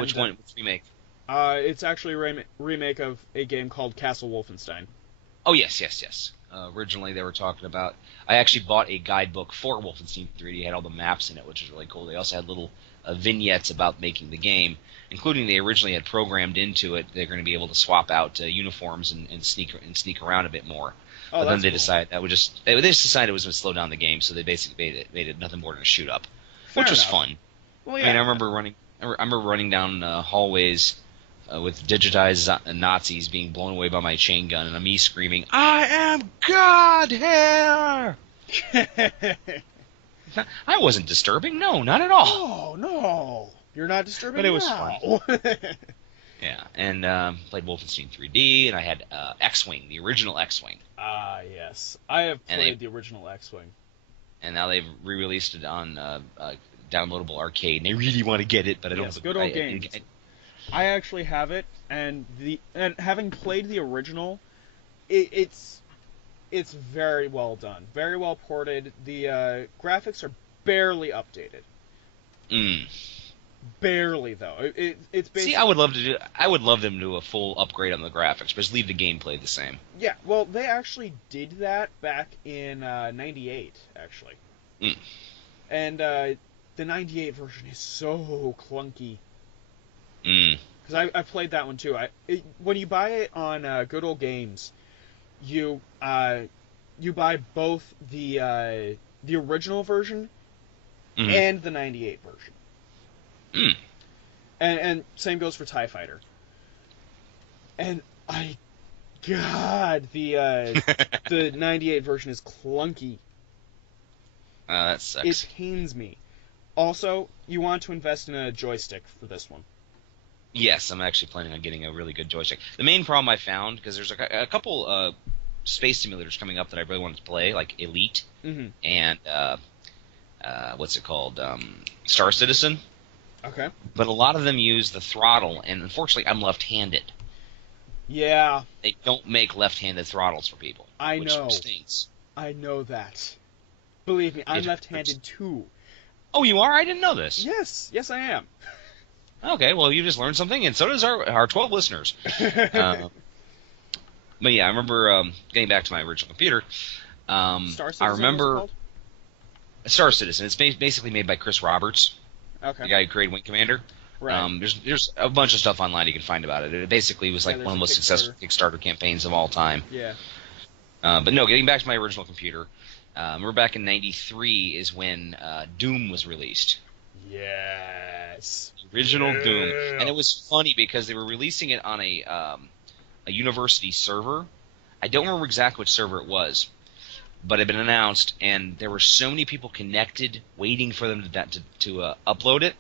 which one? Which remake? It's actually a remake of a game called Castle Wolfenstein. Oh yes. Originally they were talking about. I actually bought a guidebook for Wolfenstein 3D. It had all the maps in it, which was really cool. They also had little vignettes about making the game, including they originally had programmed into it they're going to be able to swap out uniforms and sneak around a bit more. But then they decided they just decided it was going to slow down the game, so they basically made it nothing more than a shoot up, which was fun. Well, yeah. I mean, I remember running down hallways with digitized Nazis being blown away by my chain gun, and me screaming, "I am God here!" I wasn't disturbing. No, not at all. Oh, no. You're not disturbing. But it was fun. Yeah, and played Wolfenstein 3D, and I had X-Wing, the original X-Wing. Ah, yes. I have And played the original X-Wing. And now they've re-released it on downloadable arcade, and I really want to get it, but I don't Yes, have good old games. I actually have it, and having played the original, it's very well done, very well ported. The graphics are barely updated. Barely though. It's basically. See, I would love them to do a full upgrade on the graphics, but just leave the gameplay the same. Yeah, well, they actually did that back in '98, actually. And the '98 version is so clunky. Because I played that one too. When you buy it on Good Old Games, you buy both the original version and the '98 version. And same goes for TIE Fighter. And God, the '98 version is clunky. That sucks. It pains me. Also, you want to invest in a joystick for this one. Yes, I'm actually planning on getting a really good joystick. The main problem I found, because there's a couple space simulators coming up that I really wanted to play, like Elite and what's it called, Star Citizen. Okay. But a lot of them use the throttle, and unfortunately, I'm left-handed. Yeah. They don't make left-handed throttles for people. Which stinks. I know that. Believe me, I'm left-handed too. Oh, you are? I didn't know this. Yes, I am. Okay, well, you just learned something, and so does our 12 listeners. But yeah, I remember getting back to my original computer. Star Citizen, I remember what's it called? Star Citizen. It's basically made by Chris Roberts, okay. the guy who created Wing Commander. Right. There's a bunch of stuff online you can find about it. It basically was like one of the most successful Kickstarter campaigns of all time. Yeah. But no, getting back to my original computer, we're back in '93 is when Doom was released. Yes. Original Doom, and it was funny because they were releasing it on a university server. I don't remember exactly which server it was, but it had been announced, and there were so many people connected, waiting for them to upload it.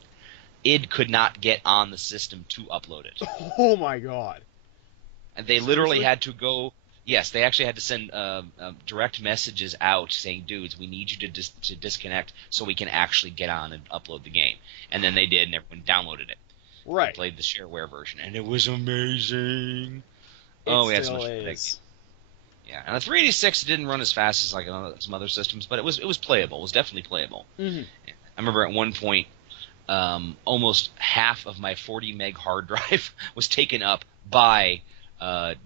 Id could not get on the system to upload it. Oh my god! And they literally had to go. Yes, they actually had to send direct messages out saying, "Dudes, we need you to disconnect so we can actually get on and upload the game." And then they did, and everyone downloaded it. Right. They played the shareware version, and it was amazing. We had so much fun. Yeah, and the 386 didn't run as fast as like some other systems, but it was playable. It was definitely playable. Mm-hmm. I remember at one point, almost half of my 40 meg hard drive was taken up by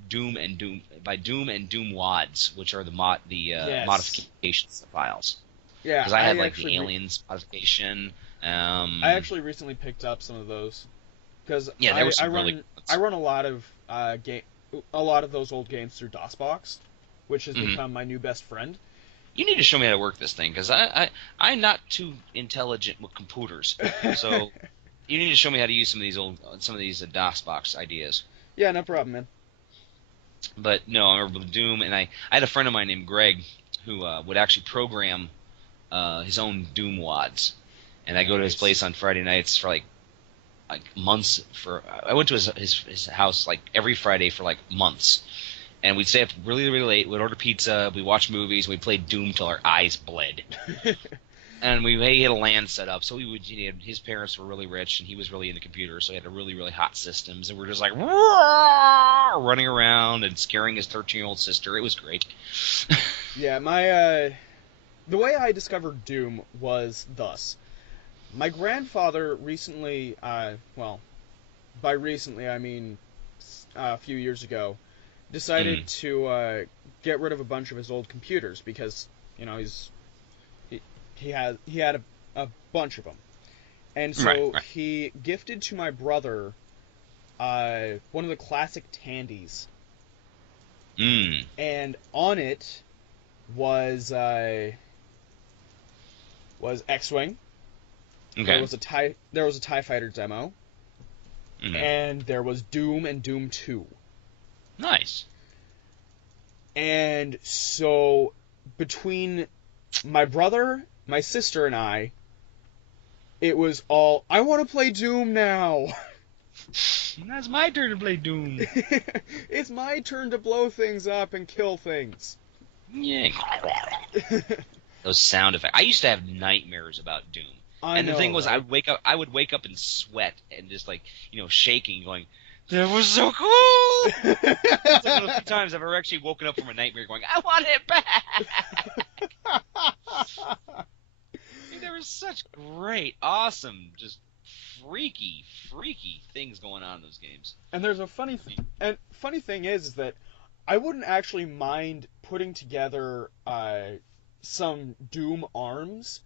Doom and Doom wads, which are the modifications files. Yeah, because I had like the Aliens modification. I actually recently picked up some of those because I run a lot of those old games through DOSBox, which has become my new best friend. You need to show me how to work this thing because I'm not too intelligent with computers, so you need to show me how to use some of these DOSBox ideas. Yeah, no problem, man. But no, I remember Doom, and I had a friend of mine named Greg who would actually program his own Doom wads, and I go to his place on Friday nights for like months. I went to his house like every Friday for like months, and we'd stay up really really late. We'd order pizza, we'd watch movies, we'd play Doom till our eyes bled. And he had a LAN set up, so his parents were really rich, and he was really into computers, so he had a really, really hot systems, and we're just like running around and scaring his 13-year-old sister. It was great. Yeah, the way I discovered Doom was thus. My grandfather recently, well, by recently I mean a few years ago, decided to get rid of a bunch of his old computers because, he had a bunch of them, and so he gifted to my brother one of the classic Tandies, and on it was X-Wing. Okay. There was a TIE Fighter demo, and there was Doom and Doom 2. Nice. And so between my brother, my sister, and I, it was all, I want to play Doom now. Now it's my turn to play Doom. It's my turn to blow things up and kill things. Yeah. Those sound effects. I used to have nightmares about Doom. And the thing was, right? I would wake up in sweat and just like, shaking, going, "That was so cool!" It's one of the few times I've ever actually woken up from a nightmare going, "I want it back." There was such great, awesome, just freaky things going on in those games. And there's a funny thing is that I wouldn't actually mind putting together some Doom arms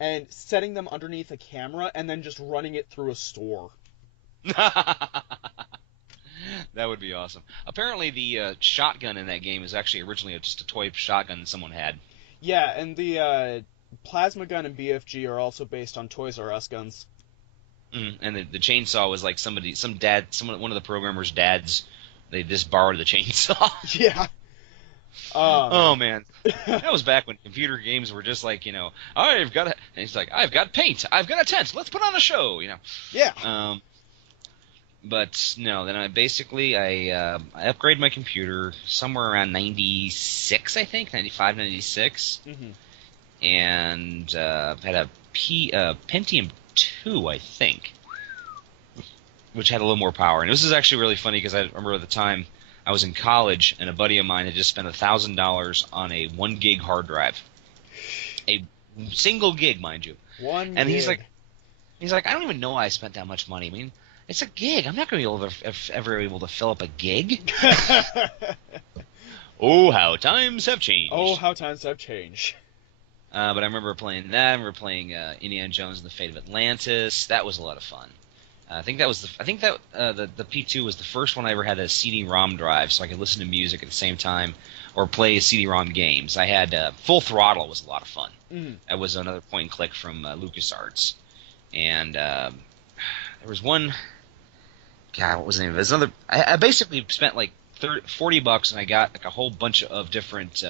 and setting them underneath a camera and then just running it through a store. That would be awesome. Apparently, the shotgun in that game is actually originally just a toy shotgun that someone had. Yeah, and the plasma gun and BFG are also based on Toys R Us guns. And the chainsaw was like one of the programmers' dads. They just borrowed the chainsaw. Yeah. Oh man, that was back when computer games were just like, I've got and he's like, I've got paint, I've got a tent, let's put on a show, Yeah. But no, then I upgraded my computer somewhere around 96, I think, 95, 96, and had a Pentium 2, I think, which had a little more power. And this is actually really funny because I remember at the time I was in college and a buddy of mine had just spent $1,000 on a 1 gig hard drive, a single gig, mind you. And gig. He's like, I don't even know why I spent that much money. I mean, it's a gig. I'm not going to be ever able to fill up a gig. Oh, how times have changed. Oh, how times have changed. But I remember playing that. I remember playing Indiana Jones and the Fate of Atlantis. That was a lot of fun. I think that the P2 was the first one I ever had a CD-ROM drive, so I could listen to music at the same time or play CD-ROM games. I had Full Throttle was a lot of fun. That was another point and click from LucasArts, and there was one. God, what was the name of it? There's another. I basically spent like $40 and I got like a whole bunch of different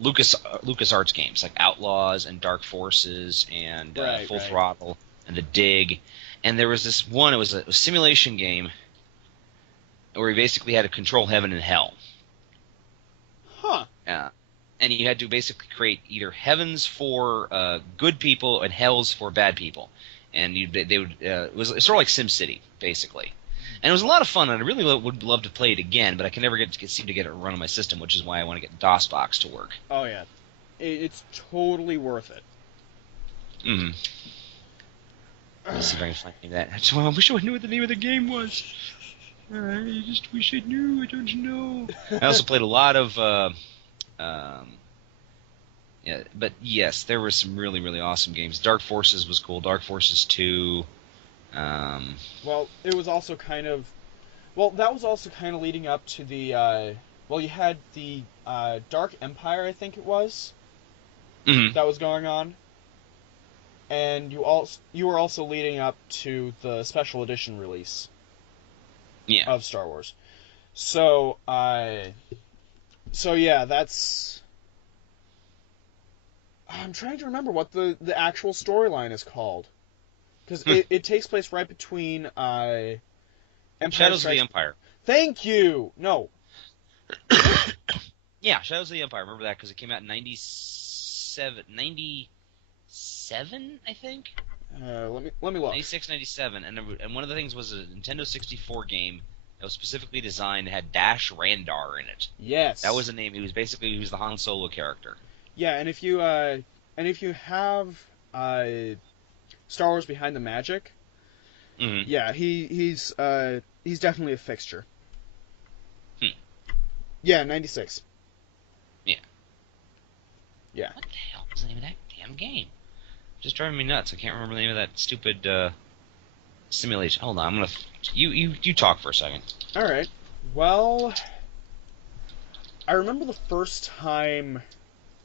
LucasArts games like Outlaws and Dark Forces and Full Throttle and The Dig, and there was this one. It was a simulation game where you basically had to control heaven and hell. Huh. And you had to basically create either heavens for good people and hells for bad people, and it was sort of like SimCity basically. And it was a lot of fun, and I really would love to play it again, but I can never seem to get it run on my system, which is why I want to get DOSBox to work. Oh, yeah. It's totally worth it. Let's see if I can find that. I wish I knew what the name of the game was. I just wish I knew. I don't know. I also played a lot of... but yes, there were some really, really awesome games. Dark Forces was cool. Dark Forces 2... Well, it was also kind of... Well, that was also kind of leading up to the... you had the Dark Empire, I think it was, that was going on. And you were also leading up to the special edition release of Star Wars. So yeah, that's... I'm trying to remember what the actual storyline is called. Because it takes place right between Empire Shadows of the Empire. Thank you! No. Yeah, Shadows of the Empire. I remember that because it came out in 97, I think? Let me look. 96, 97. And one of the things was a Nintendo 64 game that was specifically designed that had Dash Randar in it. Yes. That was the name. He was the Han Solo character. Yeah, and if you have Star Wars Behind the Magic, yeah, he's definitely a fixture. Yeah, 96. Yeah. Yeah. What the hell was the name of that damn game? Just driving me nuts. I can't remember the name of that stupid simulation. Hold on, I'm gonna. You talk for a second. All right. Well, I remember the first time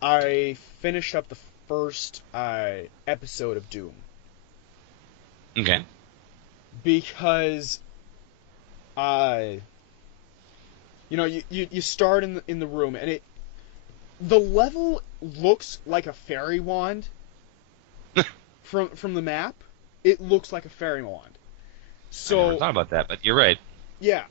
I finished up the first episode of Doom. Okay. Because, you start in the room and the level looks like a fairy wand from the map. it looks like a fairy wand. I So never thought about that, but you're right. yeah,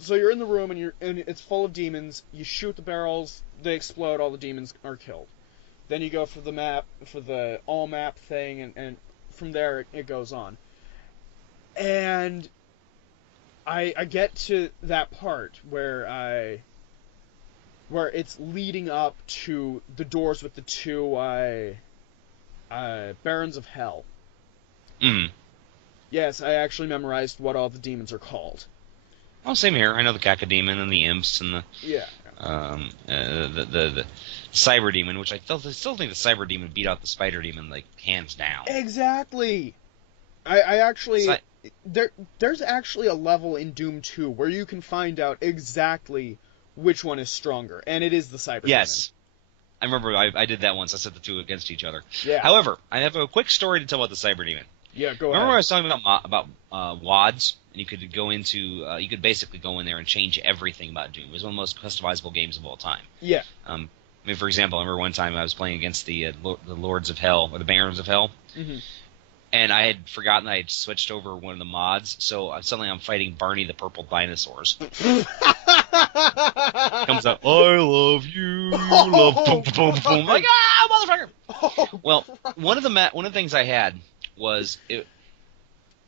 so you're in the room and it's full of demons. You shoot the barrels, they explode, all the demons are killed. Then you go for the map, for the all map thing, and from there it goes on. And I get to that part where it's leading up to the doors with the two Barons of Hell. Mm. Yes, I actually memorized what all the demons are called. Well, same here. I know the Cacodemon and the Imps and Yeah. the Cyber Demon, which I still think the Cyber Demon beat out the Spider Demon like hands down. Exactly. I actually there's actually a level in Doom 2 where you can find out exactly which one is stronger, and it is the Cyber Yes. I remember I did that once. I set the two against each other. Demon. Yeah. However, I have a quick story to tell about the Cyber Demon. Yeah, go Remember when I ahead. was talking about WADs, and you could go into you could basically go in there and change everything about Doom. It was one of the most customizable games of all time. Yeah. I mean, for example, I remember one time I was playing against the Lords of Hell or the Barons of Hell, Mhm. and I had forgotten I had switched over one of the mods, so suddenly I'm fighting Barney the Purple Dinosaurs. Comes up, I love you, love, boom, boom, boom, boom. I'm like, motherfucker! Oh, Well, one of the things I had was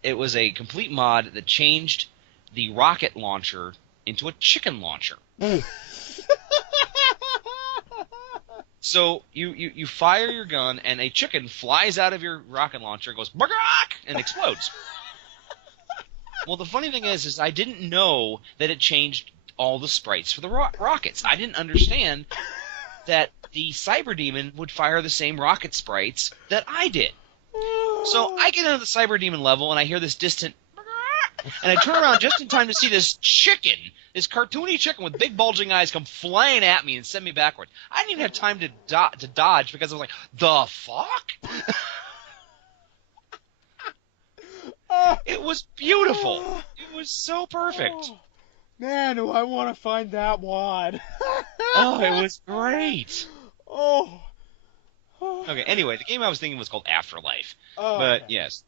it was a complete mod that changed the rocket launcher into a chicken launcher. So you fire your gun and a chicken flies out of your rocket launcher, goes bark, and explodes. Well, the funny thing is I didn't know that it changed all the sprites for the rockets. I didn't understand that the Cyber Demon would fire the same rocket sprites that I did. So I get into the Cyber Demon level and I hear this distant and I turn around just in time to see this chicken, this cartoony chicken with big bulging eyes come flying at me and send me backward. I didn't even have time to dodge because I was like, the fuck? It was beautiful. It was so perfect. Man, do I want to find that wad. Oh, it was great. Oh. Okay, anyway, the game I was thinking was called Afterlife. Oh, But, okay. yes.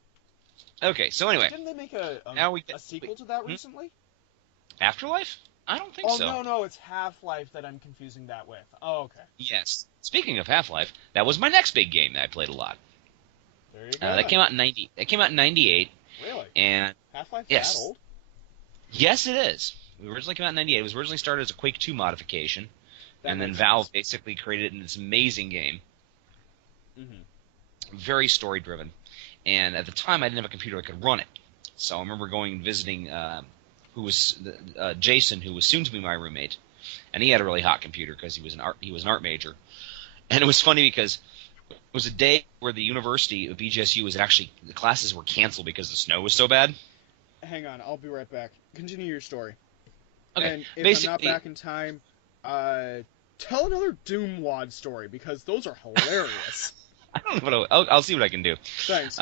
Okay, so anyway. Didn't they make Now a sequel to that recently? Afterlife? I don't think so. Oh, no, it's Half-Life that I'm confusing that with. Oh, okay. Yes. Speaking of Half-Life, that was my next big game that I played a lot. There you go. That came out in 98. Really? And Half-Life yes. that old? Yes, it is. It originally came out in 98. It was originally started as a Quake 2 modification. And then Valve basically created it in this amazing game. Mm-hmm. Very story-driven. And at the time, I didn't have a computer that could run it. So I remember going and visiting Jason, who was soon to be my roommate. And he had a really hot computer because he was an art major. And it was funny because it was a day where the university of BGSU was actually, the classes were canceled because the snow was so bad. Hang on, I'll be right back. Continue your story. Okay, And if basically, I'm not back in time, tell another Doom Wad story, because those are hilarious. I don't know what I'll see what I can do. Thanks.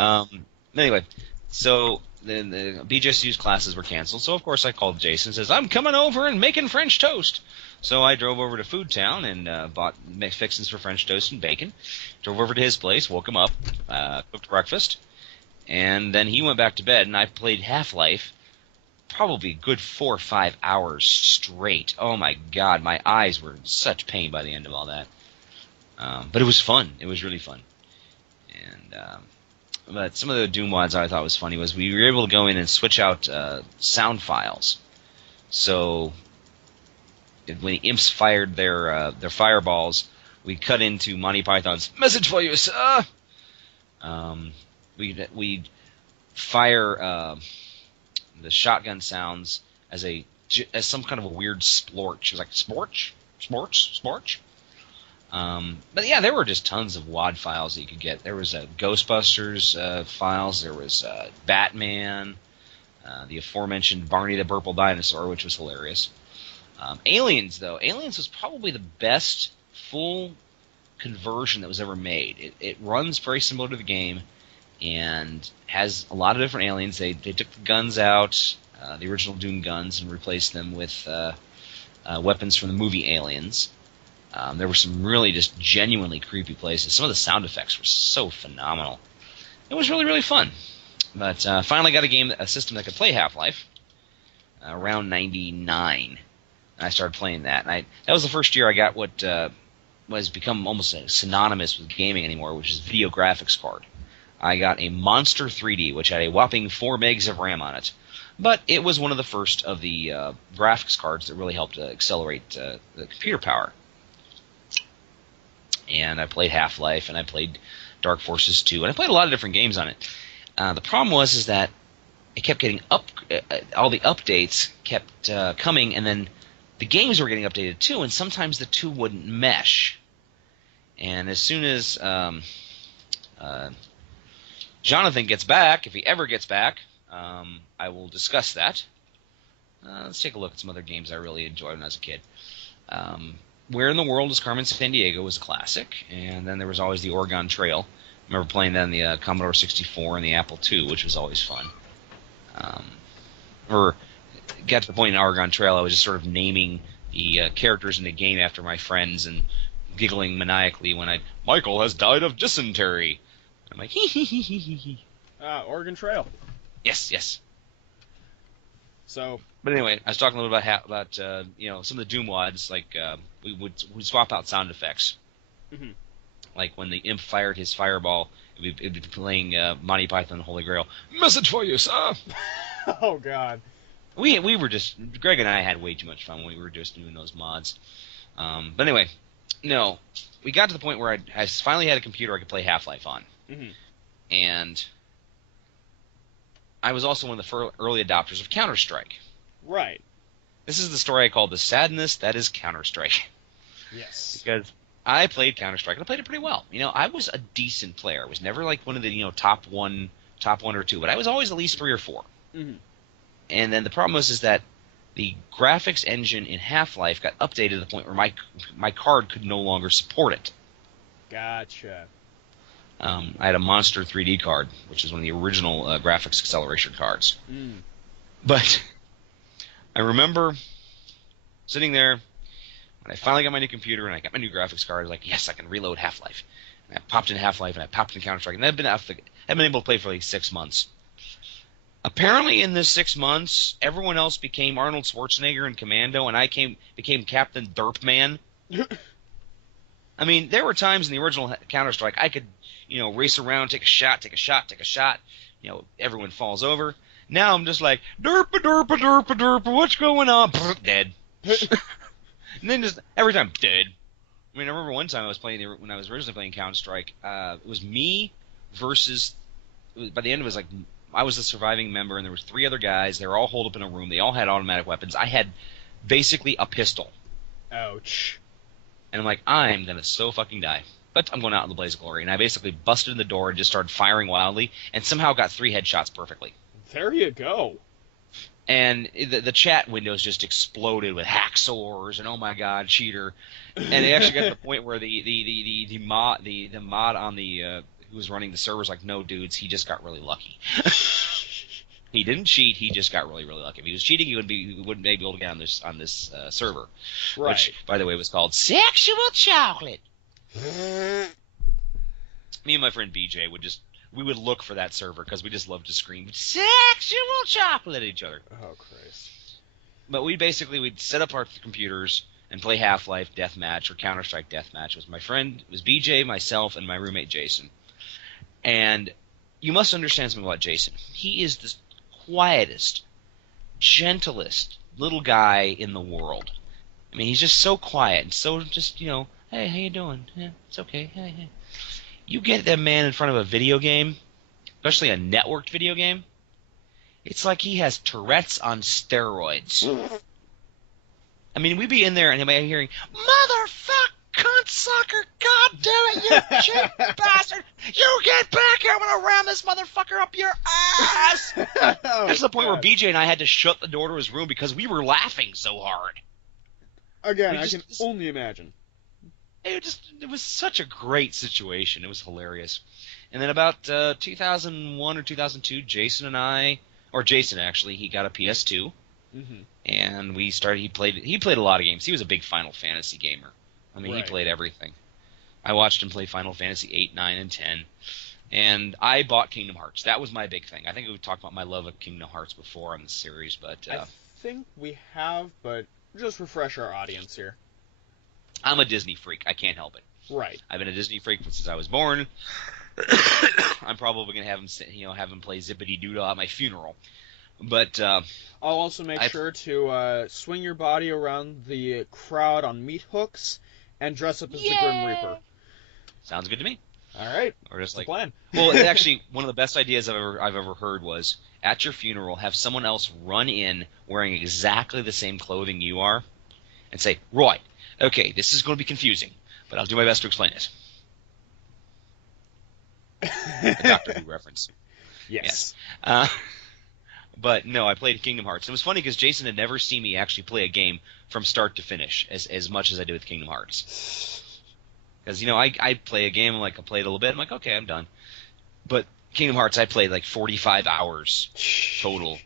Anyway, so then the BGSU's classes were canceled, so of course I called Jason and says, I'm coming over and making French toast. So I drove over to Food Town and bought fixings for French toast and bacon. Drove over to his place, woke him up, cooked breakfast, and then he went back to bed, and I played Half-Life probably a good 4 or 5 hours straight. Oh my god, my eyes were in such pain by the end of all that. But it was fun. It was really fun. And but some of the Doom mods I thought was funny was we were able to go in and switch out sound files. So when the imps fired their fireballs, we cut into Monty Python's "Message for you, sir." We'd fire the shotgun sounds as some kind of a weird splorch. It was like sporch. But yeah, there were just tons of WAD files that you could get. There was Ghostbusters files. There was Batman, the aforementioned Barney the Purple Dinosaur, which was hilarious. Aliens, though. Aliens was probably the best full conversion that was ever made. It runs very similar to the game and has a lot of different aliens. They took the guns out, the original Doom guns, and replaced them with weapons from the movie Aliens. There were some really just genuinely creepy places. Some of the sound effects were so phenomenal. it was really, really fun. But finally got a system that could play Half-Life around 99. And I started playing that. And that was the first year I got what was become almost synonymous with gaming anymore, which is video graphics card. I got a Monster 3D, which had a whopping 4 megs of RAM on it. But it was one of the first of the graphics cards that really helped accelerate the computer power. And I played Half-Life, and I played Dark Forces 2, and I played a lot of different games on it. The problem was that it kept getting all the updates kept coming, and then the games were getting updated too, and sometimes the two wouldn't mesh. And as soon as Jonathan gets back, if he ever gets back, I will discuss that. Let's take a look at some other games I really enjoyed when I was a kid. Where in the World is Carmen Sandiego was a classic, and then there was always the Oregon Trail. I remember playing that on the Commodore 64 and the Apple II, which was always fun. Or got to the point in Oregon Trail I was just sort of naming the characters in the game after my friends and giggling maniacally when Michael has died of dysentery. I'm like, hee hee hee hee hee. Oregon Trail. Yes. So, but anyway, I was talking a little about some of the Doom mods. Like we'd swap out sound effects. Mm-hmm. Like when the imp fired his fireball, it'd be playing Monty Python and the Holy Grail. Message for you, sir. Oh God. We were just Greg and I had way too much fun when we were just doing those mods. But anyway, no, we got to the point where I finally had a computer I could play Half-Life on, and I was also one of the early adopters of Counter-Strike. Right. This is the story I call The Sadness That Is Counter-Strike. Yes. Because I played Counter-Strike, and I played it pretty well. I was a decent player. I was never like one of the top one or two, but I was always at least 3 or 4. Mm-hmm. And then the problem was that the graphics engine in Half-Life got updated to the point where my card could no longer support it. Gotcha. I had a Monster 3D card, which is one of the original graphics acceleration cards. Mm. But I remember sitting there when I finally got my new computer and I got my new graphics card. I was like, yes, I can reload Half-Life. And I popped in Half-Life and I popped in Counter-Strike. And I've been able to play for like 6 months. Apparently in this 6 months, everyone else became Arnold Schwarzenegger in Commando, and I became Captain Derpman. I mean, there were times in the original Counter-Strike I could, race around, take a shot. Everyone falls over. Now I'm just like, derpa, what's going on? Dead. And then just every time, dead. I mean, I remember one time when I was originally playing Counter-Strike, it was me versus, by the end it was like, I was the surviving member, and there was 3 other guys. They were all holed up in a room. They all had automatic weapons. I had basically a pistol. Ouch. And I'm like, I'm going to so fucking die. But I'm going out in the blaze of glory. And I basically busted in the door and just started firing wildly, and somehow got 3 headshots perfectly. There you go. And the chat windows just exploded with hacksaws and oh my god, cheater. And it actually got to the point where the mod on the who was running the server was like, no dudes, he just got really lucky. He didn't cheat, he just got really, really lucky. If he was cheating, he wouldn't be able to get on this server. Right. Which, by the way, was called Sexual Chocolate. Me and my friend BJ we would look for that server because we just loved to scream Sexual Chocolate at each other. Oh, Christ. But we'd set up our computers and play Half-Life Deathmatch or Counter-Strike Deathmatch. It was BJ, myself, and my roommate Jason. And you must understand something about Jason. He is the quietest, gentlest little guy in the world. I mean, he's just so quiet and so just, hey, how you doing? Yeah, it's okay. Hey. You get that man in front of a video game, especially a networked video game, it's like he has Tourette's on steroids. I mean, we'd be in there and I'm hearing, motherfucker, cunt sucker, god damn it, you cheap bastard! You get back here, I'm gonna ram this motherfucker up your ass! That's the point where BJ and I had to shut the door to his room because we were laughing so hard. Again, I can only imagine. It was such a great situation. It was hilarious. And then about 2001 or 2002, Jason actually, he got a PS2. Mm-hmm. And he played a lot of games. He was a big Final Fantasy gamer. I mean, right. He played everything. I watched him play Final Fantasy 8, 9, and 10. And I bought Kingdom Hearts. That was my big thing. I think we've talked about my love of Kingdom Hearts before on the series, but I think we have, but just refresh our audience here. I'm a Disney freak. I can't help it. Right. I've been a Disney freak since I was born. I'm probably gonna have him play Zippity Doo Dah at my funeral. But I'll also make sure to swing your body around the crowd on meat hooks and dress up as the Grim Reaper. Sounds good to me. All right. Or just like plan. Well, actually, one of the best ideas I've ever heard was at your funeral have someone else run in wearing exactly the same clothing you are, and say, "Right, okay, this is going to be confusing, but I'll do my best to explain it." A Doctor Who reference. Yes. But no, I played Kingdom Hearts. It was funny because Jason had never seen me actually play a game from start to finish as much as I did with Kingdom Hearts. Because, I play a game, I play it a little bit, I'm like, okay, I'm done. But Kingdom Hearts, I played 45 hours total.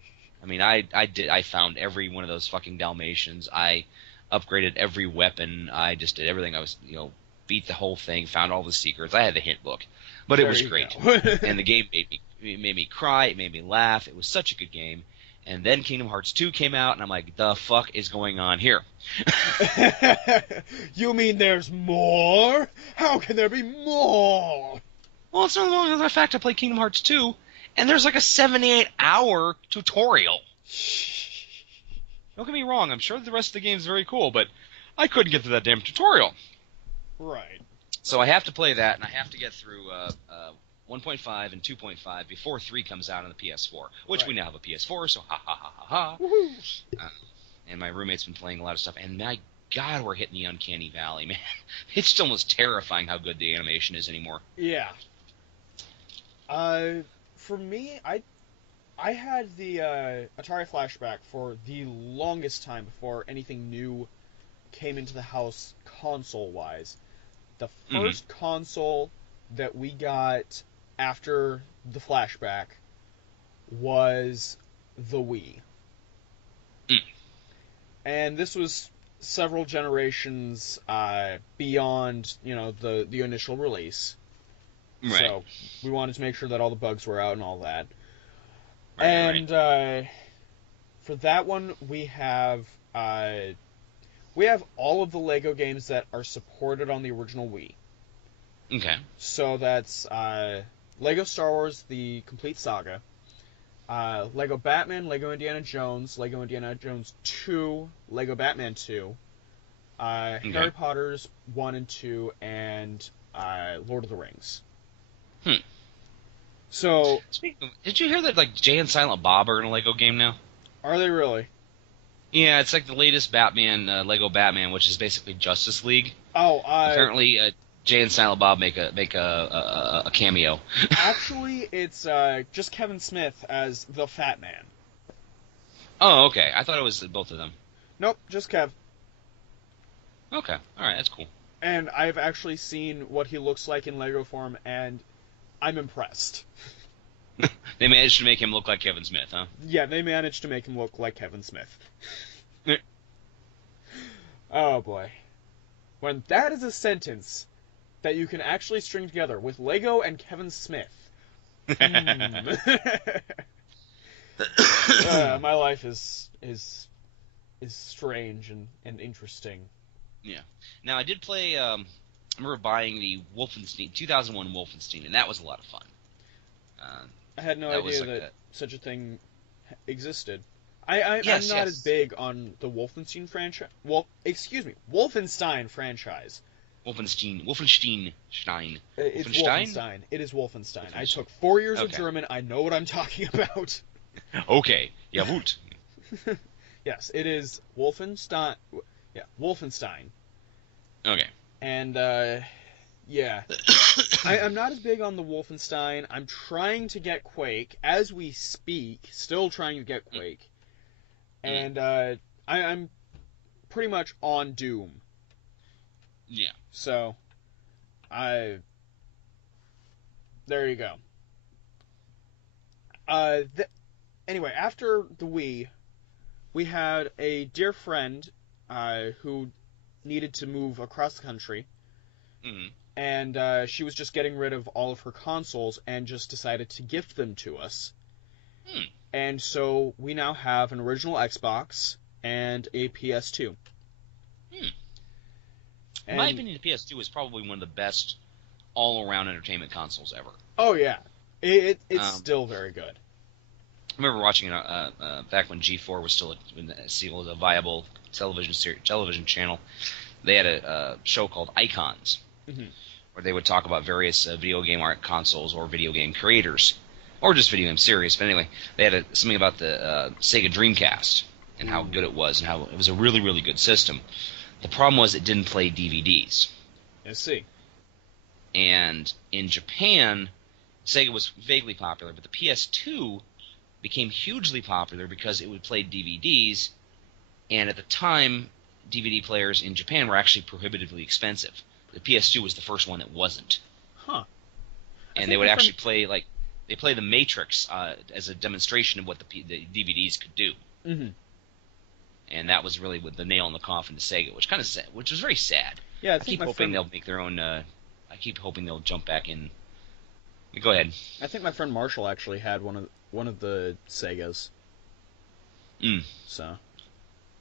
I mean, I found every one of those fucking Dalmatians. I upgraded every weapon. I just did everything. I was, beat the whole thing, found all the secrets. I had the hint book. But it was great. And the game made me cry, it made me laugh. It was such a good game. And then Kingdom Hearts 2 came out, and I'm like, the fuck is going on here? You mean there's more? How can there be more? Well, it's not long as the fact I played Kingdom Hearts 2, and there's a 78-hour tutorial. Don't get me wrong, I'm sure the rest of the game is very cool, but I couldn't get through that damn tutorial. Right. So I have to play that, and I have to get through 1.5 and 2.5 before 3 comes out on the PS4, which we now have a PS4, so ha ha ha ha ha. And my roommate's been playing a lot of stuff, and my God, we're hitting the uncanny valley, man. It's almost terrifying how good the animation is anymore. Yeah. For me, I had the Atari Flashback for the longest time before anything new came into the house console-wise. The first console that we got after the Flashback was the Wii. And this was several generations beyond, the initial release. Right. So we wanted to make sure that all the bugs were out and all that. Right, and for that one, we have all of the Lego games that are supported on the original Wii. Okay. So that's Lego Star Wars: The Complete Saga, Lego Batman, Lego Indiana Jones 2, Lego Batman 2, Harry Potter's 1 and 2, and Lord of the Rings. So, did you hear that Jay and Silent Bob are in a Lego game now? Are they really? Yeah, it's the latest Batman, Lego Batman, which is basically Justice League. Oh, apparently Jay and Silent Bob make a cameo. Actually, it's just Kevin Smith as the Fat Man. Oh, okay. I thought it was both of them. Nope, just Kev. Okay, all right, that's cool. And I've actually seen what he looks like in Lego form, and I'm impressed. They managed to make him look like Kevin Smith, huh? Yeah, they managed to make him look like Kevin Smith. Oh, boy. When that is a sentence that you can actually string together with Lego and Kevin Smith. My life is strange and interesting. Yeah. Now, I did play, I remember buying the Wolfenstein, 2001 Wolfenstein, and that was a lot of fun. I had no idea that such a thing existed. I'm not as big on the Wolfenstein franchise. Wolfenstein franchise. Wolfenstein. It's Wolfenstein. It is Wolfenstein. I took 4 years of German. I know what I'm talking about. Okay. Jawohl. Yes, it is Wolfenstein. Yeah, Wolfenstein. Okay. And, yeah. I'm not as big on the Wolfenstein. I'm trying to get Quake. As we speak, still trying to get Quake. And, I'm pretty much on Doom. Yeah. So, there you go. Anyway, after the Wii, we had a dear friend who needed to move across the country. and she was just getting rid of all of her consoles and just decided to gift them to us. And so we now have an original Xbox and a PS2. In my opinion, the PS2 is probably one of the best all-around entertainment consoles ever. Oh yeah, it's still very good. I remember watching it back when G4 was still a viable television channel. They had a show called Icons, where they would talk about various video game art consoles or video game creators, or just video game series. But anyway, they had something about the Sega Dreamcast and how good it was, and how it was a really, really good system. The problem was it didn't play DVDs. I see. And in Japan, Sega was vaguely popular, but the PS2 became hugely popular because it would play DVDs, and at the time, DVD players in Japan were actually prohibitively expensive. The PS2 was the first one that wasn't. Huh. And they would actually play, they play The Matrix as a demonstration of what the DVDs could do. Mm-hmm. And that was really the nail in the coffin to Sega, which was very sad. Yeah, I keep hoping they'll make their own. I keep hoping they'll jump back in. Go ahead. I think my friend Marshall actually had one of the Segas. So,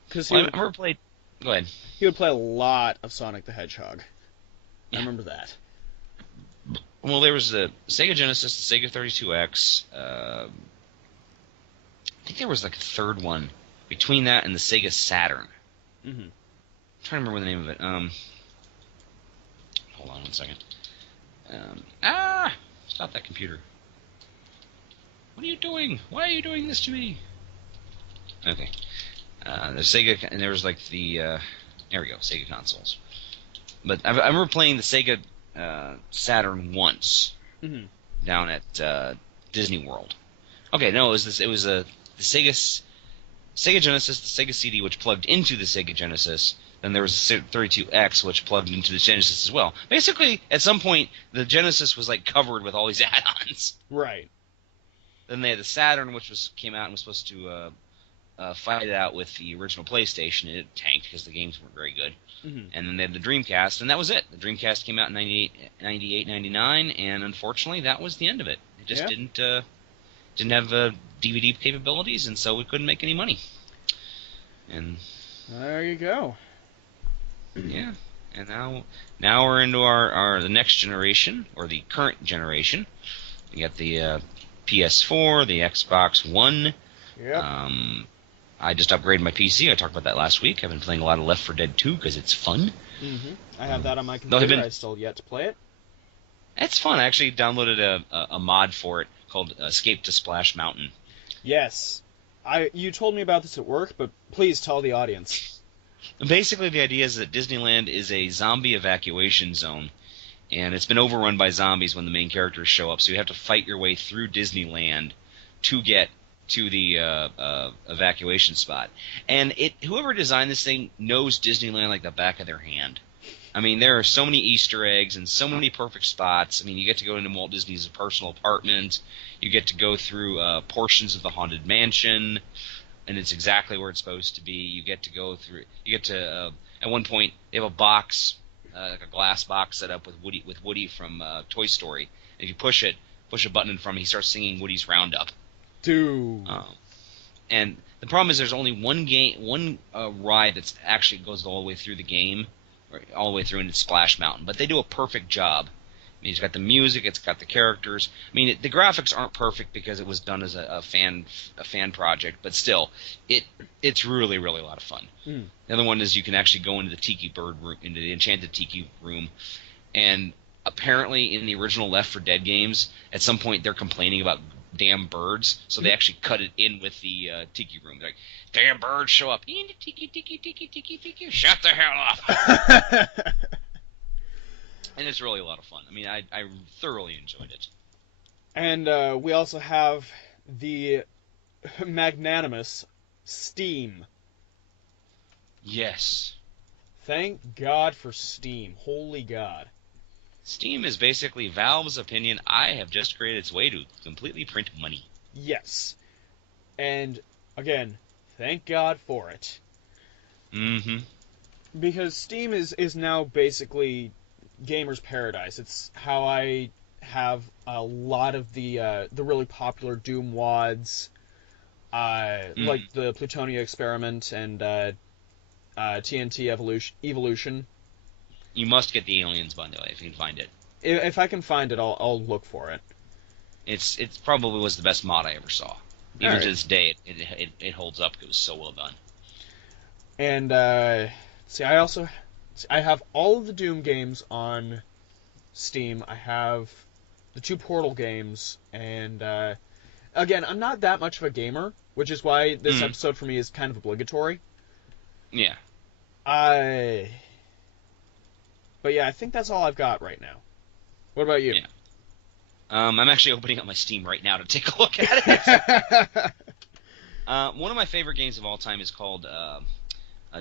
because I never played. Go ahead. He would play a lot of Sonic the Hedgehog. Yeah. I remember that. Well, there was the Sega Genesis, the Sega 32X. I think there was like a third one between that and the Sega Saturn. Mm-hmm. I'm trying to remember the name of it. Hold on 1 second. Stop that computer. What are you doing? Why are you doing this to me? Okay. The Sega, and there was like the, there we go, Sega consoles. But I remember playing the Sega Saturn once down at Disney World. Okay, no, it was the Sega Genesis, the Sega CD, which plugged into the Sega Genesis. Then there was a 32X, which plugged into the Genesis as well. Basically, at some point, the Genesis was like covered with all these add-ons. Right. Then they had the Saturn, which came out and was supposed to fight it out with the original PlayStation. It tanked because the games weren't very good. Mm-hmm. And then they had the Dreamcast, and that was it. The Dreamcast came out in 98, 99, and unfortunately, that was the end of it. It just didn't have DVD capabilities, and so we couldn't make any money. And there you go. Yeah, and now we're into our the next generation, or the current generation. We got the PS4, the Xbox One. Yep. I just upgraded my PC. I talked about that last week. I've been playing a lot of Left 4 Dead 2 because it's fun. Mm-hmm. I have that on my computer. I still yet to play it. It's fun. I actually downloaded a mod for it called Escape to Splash Mountain. Yes. You told me about this at work, but please tell the audience. Basically, the idea is that Disneyland is a zombie evacuation zone, and it's been overrun by zombies when the main characters show up, so you have to fight your way through Disneyland to get to the evacuation spot. And whoever designed this thing knows Disneyland like the back of their hand. I mean, there are so many Easter eggs and so many perfect spots. I mean, you get to go into Walt Disney's personal apartment. You get to go through portions of the Haunted Mansion, and it's exactly where it's supposed to be. You get to go through. You get to at one point they have a box, like a glass box set up with Woody from Toy Story. If you push a button in front of him, he starts singing Woody's Roundup. Dude. And the problem is there's only one ride that actually goes all the way through the game, or all the way through into Splash Mountain. But they do a perfect job. I mean, it's got the music, it's got the characters. I mean, the graphics aren't perfect because it was done as a fan project, but still, it's really, really a lot of fun. Mm. The other one is you can actually go into the Tiki Bird room, into the Enchanted Tiki room, and apparently in the original Left 4 Dead games, at some point they're complaining about damn birds, so they actually cut it in with the Tiki room. They're like, damn birds show up. Tiki, shut the hell up. And it's really a lot of fun. I mean, I thoroughly enjoyed it. And we also have the magnanimous Steam. Yes. Thank God for Steam. Holy God. Steam is basically Valve's opinion. I have just created its way to completely print money. Yes. And, again, thank God for it. Mm-hmm. Because Steam is now basically gamer's paradise. It's how I have a lot of the really popular Doom WADs, like the Plutonia Experiment and TNT Evolution. You must get the Aliens bundle if you can find it. If I can find it, I'll look for it. It's probably was the best mod I ever saw. Even to this day, it holds up. It was so well done. And see, I have all of the Doom games on Steam. I have the 2 Portal games, and again, I'm not that much of a gamer, which is why this episode for me is kind of obligatory. Yeah. But yeah, I think that's all I've got right now. What about you? Yeah. I'm actually opening up my Steam right now to take a look at it. One of my favorite games of all time is called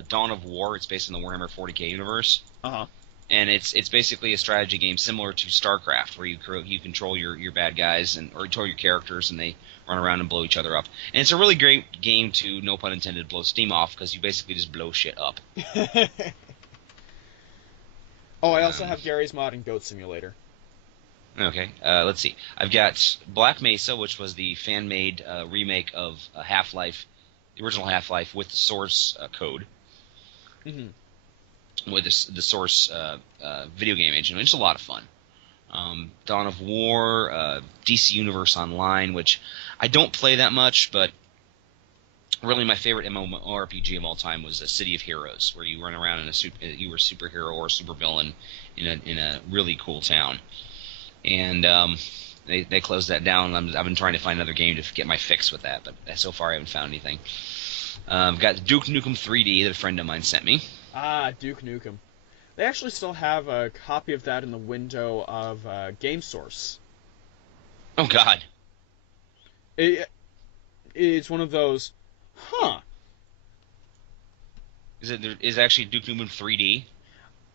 Dawn of War. It's based on the Warhammer 40k universe. Uh-huh. And it's basically a strategy game similar to StarCraft, where you control your bad guys or control your characters, and they run around and blow each other up. And it's a really great game to, no pun intended, blow steam off, because you basically just blow shit up. Oh, I also have Gary's mod and Goat Simulator. Okay, let's see. I've got Black Mesa, which was the fan-made remake of Half-Life, the original Half-Life, with the source code. Mm-hmm. With the source video game engine, which is a lot of fun. Dawn of War, DC Universe Online, which I don't play that much, but really my favorite MMORPG of all time was City of Heroes, where you run around you were a superhero or a supervillain in a really cool town. And they closed that down. I've been trying to find another game to get my fix with that, but so far I haven't found anything. I've got Duke Nukem 3D that a friend of mine sent me. Ah, Duke Nukem. They actually still have a copy of that in the window of GameSource. Oh, God. It's one of those, Is actually Duke Nukem 3D?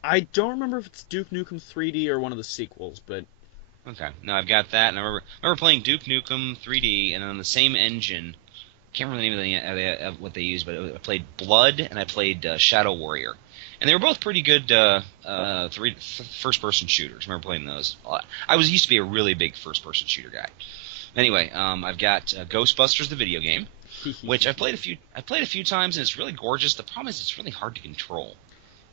I don't remember if it's Duke Nukem 3D or one of the sequels, but... Okay, no, I've got that, and I remember playing Duke Nukem 3D, and on the same engine, I can't remember the name of what they used, but I played Blood, and I played Shadow Warrior. And they were both pretty good first-person shooters. I remember playing those a lot. I used to be a really big first-person shooter guy. Anyway, I've got Ghostbusters, the video game, which I've played a few times, and it's really gorgeous. The problem is it's really hard to control,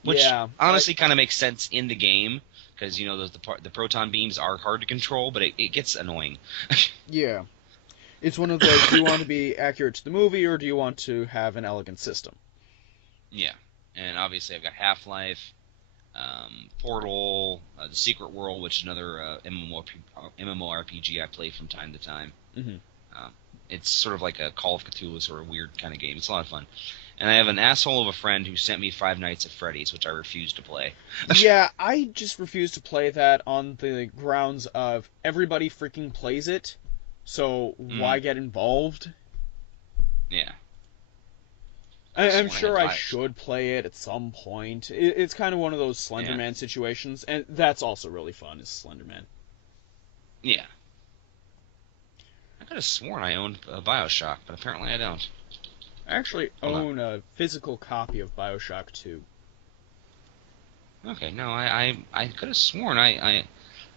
which honestly kind of makes sense in the game, because the proton beams are hard to control, but it gets annoying. Yeah, it's one of those. Do you want to be accurate to the movie, or do you want to have an elegant system? Yeah. And obviously I've got Half-Life, Portal, The Secret World, which is another MMORPG I play from time to time. Mm-hmm. It's sort of like a Call of Cthulhu sort of weird kind of game. It's a lot of fun. And I have an asshole of a friend who sent me Five Nights at Freddy's, which I refuse to play. Yeah, I just refuse to play that on the grounds of everybody freaking plays it, so why get involved? Yeah. I'm sure I should play it at some point. It's kind of one of those Slenderman situations, and that's also really fun, is Slenderman. Yeah. I could have sworn I owned Bioshock, but apparently I don't. I actually own a physical copy of Bioshock 2. Okay, no, I could have sworn I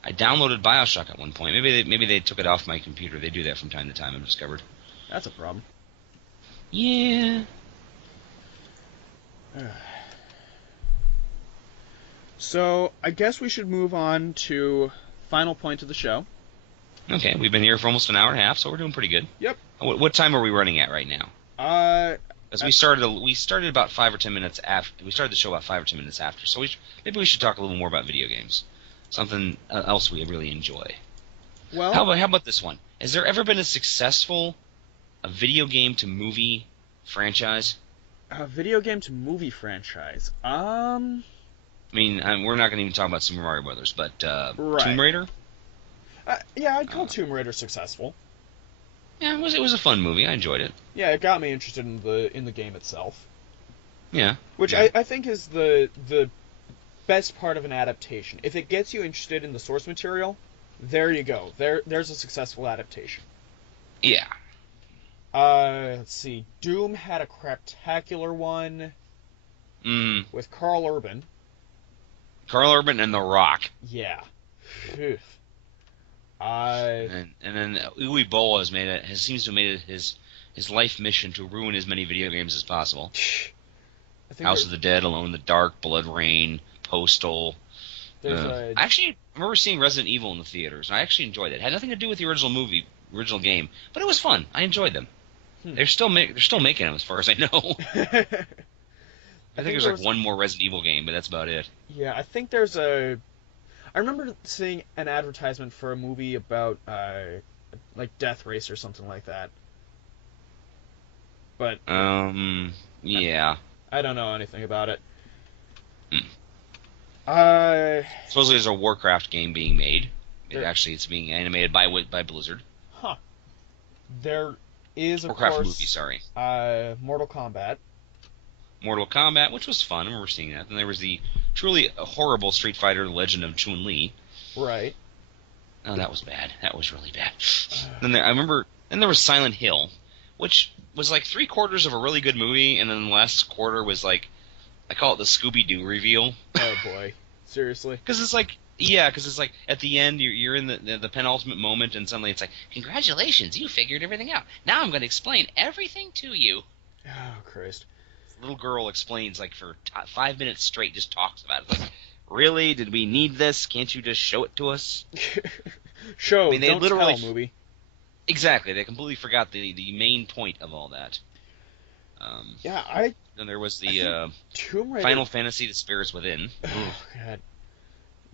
downloaded Bioshock at one point. Maybe they took it off my computer. They do that from time to time, I've discovered. That's a problem. Yeah. So, I guess we should move on to final point of the show. Okay, we've been here for almost an hour and a half, so we're doing pretty good. Yep. What time are we running at right now? Because we started about 5 or 10 minutes after. We started the show about 5 or 10 minutes after, so maybe we should talk a little more about video games. Something else we really enjoy. Well, how about this one? Has there ever been a successful video game to movie franchise? A video game to movie franchise. I mean, we're not going to even talk about Super Mario Brothers, but right. Tomb Raider. Yeah, I'd call Tomb Raider successful. Yeah, it was a fun movie. I enjoyed it. Yeah, it got me interested in the game itself. Yeah. Which yeah. I think is the best part of an adaptation. If it gets you interested in the source material, there you go. There's a successful adaptation. Yeah. Let's see. Doom had a craptacular one with Carl Urban. Carl Urban and The Rock. Yeah. Phew. And then Uwe Boll seems to have made it his life mission to ruin as many video games as possible. I think House of the Dead, Alone in the Dark, Blood Rain, Postal. I actually remember seeing Resident Evil in the theaters, and I actually enjoyed it. It had nothing to do with the original game, but it was fun. I enjoyed them. They're still making them, as far as I know. I think there's like one more Resident Evil game, but that's about it. Yeah, I think there's I remember seeing an advertisement for a movie about like Death Race or something like that. But yeah. I don't know anything about it. Supposedly there's a Warcraft game being made. It's being animated by Blizzard. Huh. There is, of Warcraft course, movie, sorry. Mortal Kombat. Mortal Kombat, which was fun. I remember seeing that. Then there was the truly horrible Street Fighter: The Legend of Chun-Li. Right. Oh, that was bad. That was really bad. I remember. Then there was Silent Hill, which was like 3/4 of a really good movie, and then the last quarter was like, I call it the Scooby-Doo reveal. Oh boy, seriously? Because it's like at the end you're in the penultimate moment, and suddenly it's like, congratulations, you figured everything out. Now I'm going to explain everything to you. Oh Christ! Little girl explains like for 5 minutes straight, just talks about it. Like, really? Did we need this? Can't you just show it to us? Show, I mean, they don't literally tell movie. Exactly. They completely forgot the main point of all that. Then there was the Tomb Raider... Final Fantasy: The Spirits Within. Oh God,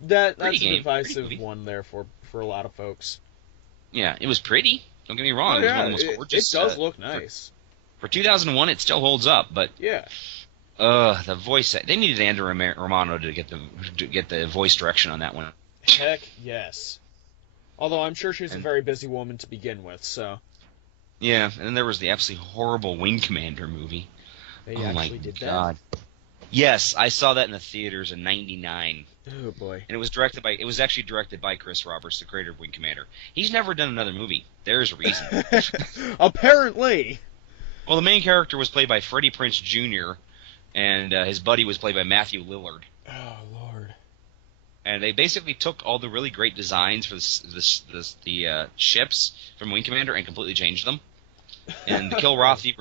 that's a divisive one there for a lot of folks. Yeah, it was pretty. Don't get me wrong. Oh, it was yeah, one of the most gorgeous. It does look nice. For 2001, it still holds up, but yeah. The voice. They needed Andrew Romano to get the voice direction on that one. Heck yes. Although I'm sure she's a very busy woman to begin with, so. Yeah, and then there was the absolutely horrible Wing Commander movie. They actually did God. That? Yes, I saw that in the theaters in '99. Oh boy. And it was actually directed by Chris Roberts, the creator of Wing Commander. He's never done another movie. There's a reason. Apparently. Well, the main character was played by Freddie Prinze Jr., and his buddy was played by Matthew Lillard. Oh Lord. And they basically took all the really great designs for the ships from Wing Commander and completely changed them. And the Kilrathi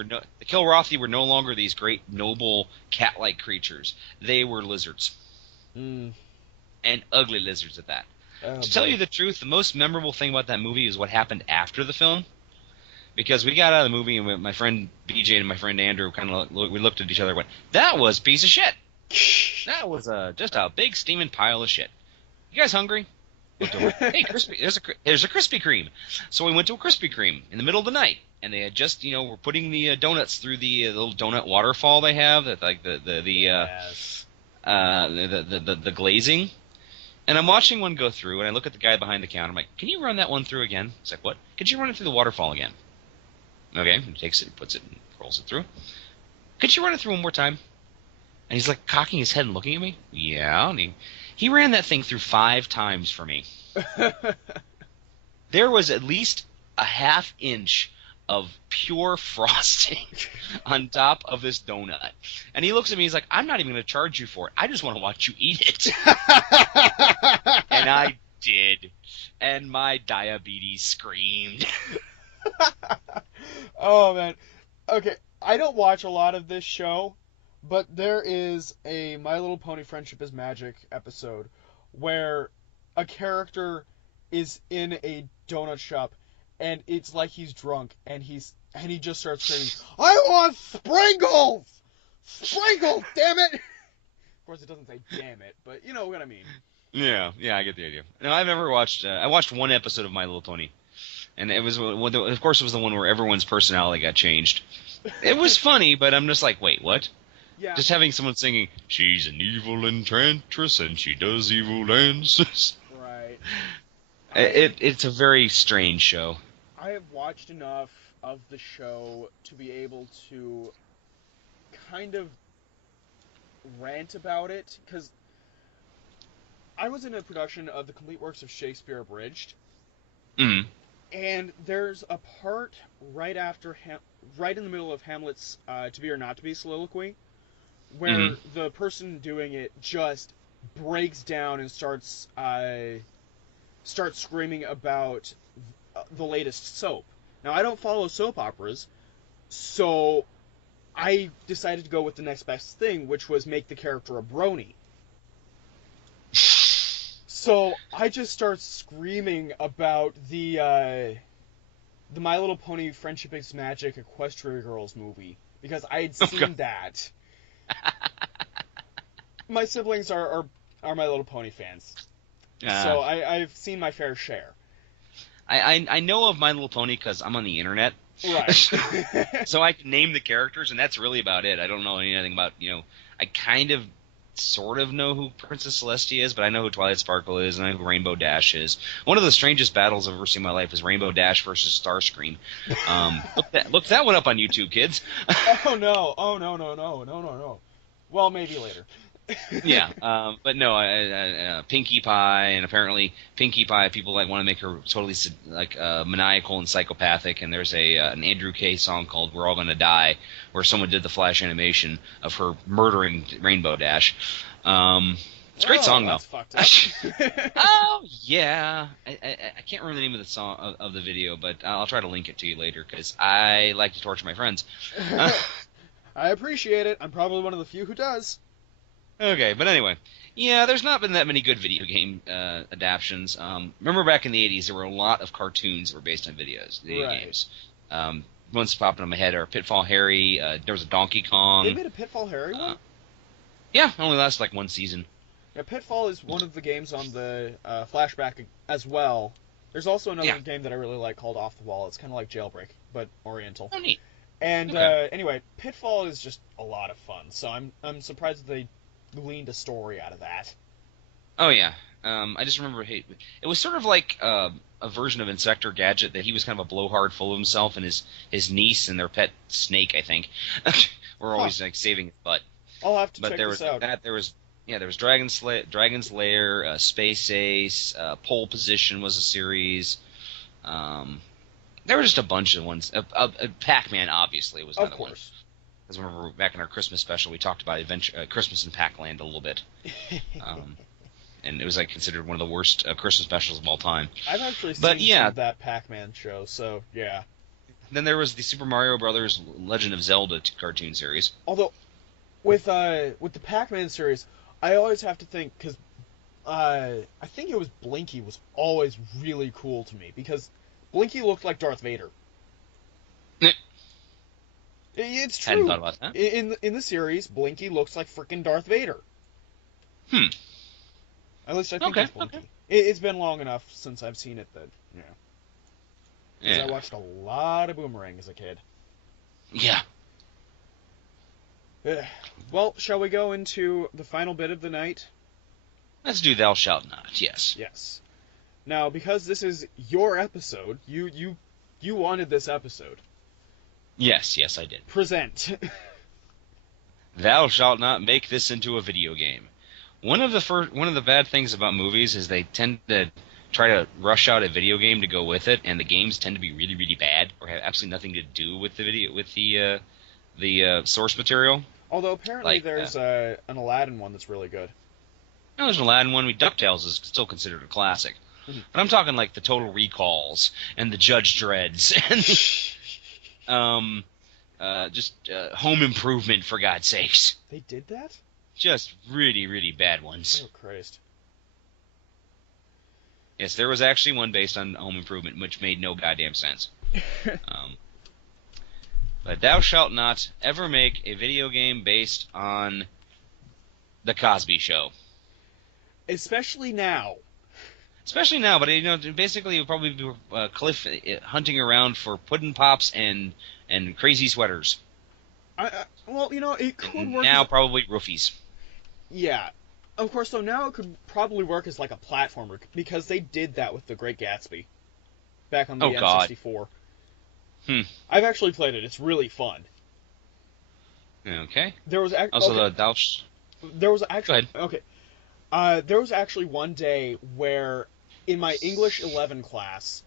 were no longer these great noble cat-like creatures. They were lizards, and ugly lizards at that. To tell you the truth, the most memorable thing about that movie is what happened after the film. Because we got out of the movie and my friend BJ and my friend Andrew we looked at each other and went, "That was a piece of shit. That was just a big steaming pile of shit. You guys hungry?" Hey, there's a Krispy Kreme. So we went to a Krispy Kreme in the middle of the night, and they had just were putting the donuts through the little donut waterfall they have, that like the glazing. And I'm watching one go through, and I look at the guy behind the counter. I'm like, "Can you run that one through again?" He's like, "What? Could you run it through the waterfall again?" Okay, he takes it, puts it, and rolls it through. "Could you run it through one more time?" And he's like cocking his head and looking at me. Yeah, and he ran that thing through 5 times for me. There was at least a ½ inch of pure frosting on top of this donut. And he looks at me, he's like, "I'm not even going to charge you for it. I just want to watch you eat it." And I did. And my diabetes screamed. Oh, man. Okay, I don't watch a lot of this show, but there is a My Little Pony Friendship is Magic episode where a character is in a donut shop, and it's like he's drunk, and he just starts screaming, "I want sprinkles! Sprinkles, damn it!" Of course, it doesn't say "damn it," but you know what I mean. Yeah, I get the idea. No, I've never watched. I watched one episode of My Little Pony, and it was, of course, it was the one where everyone's personality got changed. It was funny, but I'm just like, wait, what? Yeah. Just having someone singing, "She's an evil enchantress and she does evil dances." Right. It's a very strange show. I have watched enough of the show to be able to kind of rant about it, because I was in a production of the complete works of Shakespeare Abridged, and there's a part right in the middle of Hamlet's To Be or Not to Be soliloquy, where the person doing it just breaks down and starts screaming about the latest soap. Now, I don't follow soap operas, so I decided to go with the next best thing, which was make the character a brony. So I just start screaming about the My Little Pony Friendship is Magic Equestria Girls movie because I had seen that. My siblings are My Little Pony fans, so I've seen my fair share. I know of My Little Pony because I'm on the internet. Right. So I can name the characters, and that's really about it. I don't know anything about, I kind of sort of know who Princess Celestia is, but I know who Twilight Sparkle is, and I know who Rainbow Dash is. One of the strangest battles I've ever seen in my life is Rainbow Dash versus Starscream. Look that one up on YouTube, kids. Oh no. Well, maybe later. Yeah, but no, Pinkie Pie, and apparently Pinkie Pie, people want to make her totally maniacal and psychopathic. And there's an Andrew K song called "We're All Gonna Die," where someone did the flash animation of her murdering Rainbow Dash. It's a great song though. Fucked up. Oh yeah, I can't remember the name of the song of the video, but I'll try to link it to you later because I like to torture my friends. I appreciate it. I'm probably one of the few who does. Okay, but anyway, yeah, there's not been that many good video game adaptions. Remember back in the 80s, there were a lot of cartoons that were based on video games. Ones popping in my head are Pitfall Harry. There was a Donkey Kong. They made a Pitfall Harry one? Yeah, it only lasted like one season. Yeah, Pitfall is one of the games on the Flashback as well. There's also another game that I really like called Off the Wall. It's kind of like Jailbreak, but Oriental. Oh, neat. And anyway, Pitfall is just a lot of fun. So I'm surprised that they gleaned a story out of that. Oh yeah, I just remember it was sort of like a version of Inspector Gadget that he was kind of a blowhard full of himself, and his niece and their pet snake, I think, were always saving his butt. I'll have to check this out. There was Dragon's Lair, Space Ace, Pole Position was a series. There were just a bunch of ones. Pac-Man obviously was another one. Of course. Because remember back in our Christmas special, we talked about Christmas in Pac-Land a little bit, and it was considered one of the worst Christmas specials of all time. I've actually seen that Pac-Man show, so yeah. Then there was the Super Mario Brothers Legend of Zelda cartoon series. Although, with the Pac-Man series, I always have to think because I think it was Blinky was always really cool to me because Blinky looked like Darth Vader. It's true. Hadn't thought about that. In the series, Blinky looks like frickin' Darth Vader. At least I think it's Blinky. Okay. It's been long enough since I've seen it that, I watched a lot of Boomerang as a kid. Yeah. Well, shall we go into the final bit of the night? Let's do Thou Shalt Not, yes. Yes. Now, because this is your episode, you wanted this episode. Yes, I did. Present. Thou shalt not make this into a video game. One of the bad things about movies is they tend to try to rush out a video game to go with it, and the games tend to be really, really bad or have absolutely nothing to do with the source material. Although apparently there's an Aladdin one that's really good. No, there's an Aladdin one. DuckTales is still considered a classic. Mm-hmm. But I'm talking like the Total Recalls and the Judge Dredds and just Home Improvement, for God's sakes. They did that? Just really, really bad ones. Oh, Christ. Yes, there was actually one based on Home Improvement, which made no goddamn sense. But thou shalt not ever make a video game based on The Cosby Show. Especially now. Especially now, but basically it would probably be Cliff hunting around for Puddin' Pops and crazy sweaters. Well, it could work. Now probably roofies. Yeah. Of course, though, now it could probably work as like a platformer, because they did that with The Great Gatsby back on the N64. I've actually played it. It's really fun. Okay. There was There was actually... Okay. There was actually one day where, in my English 11 class,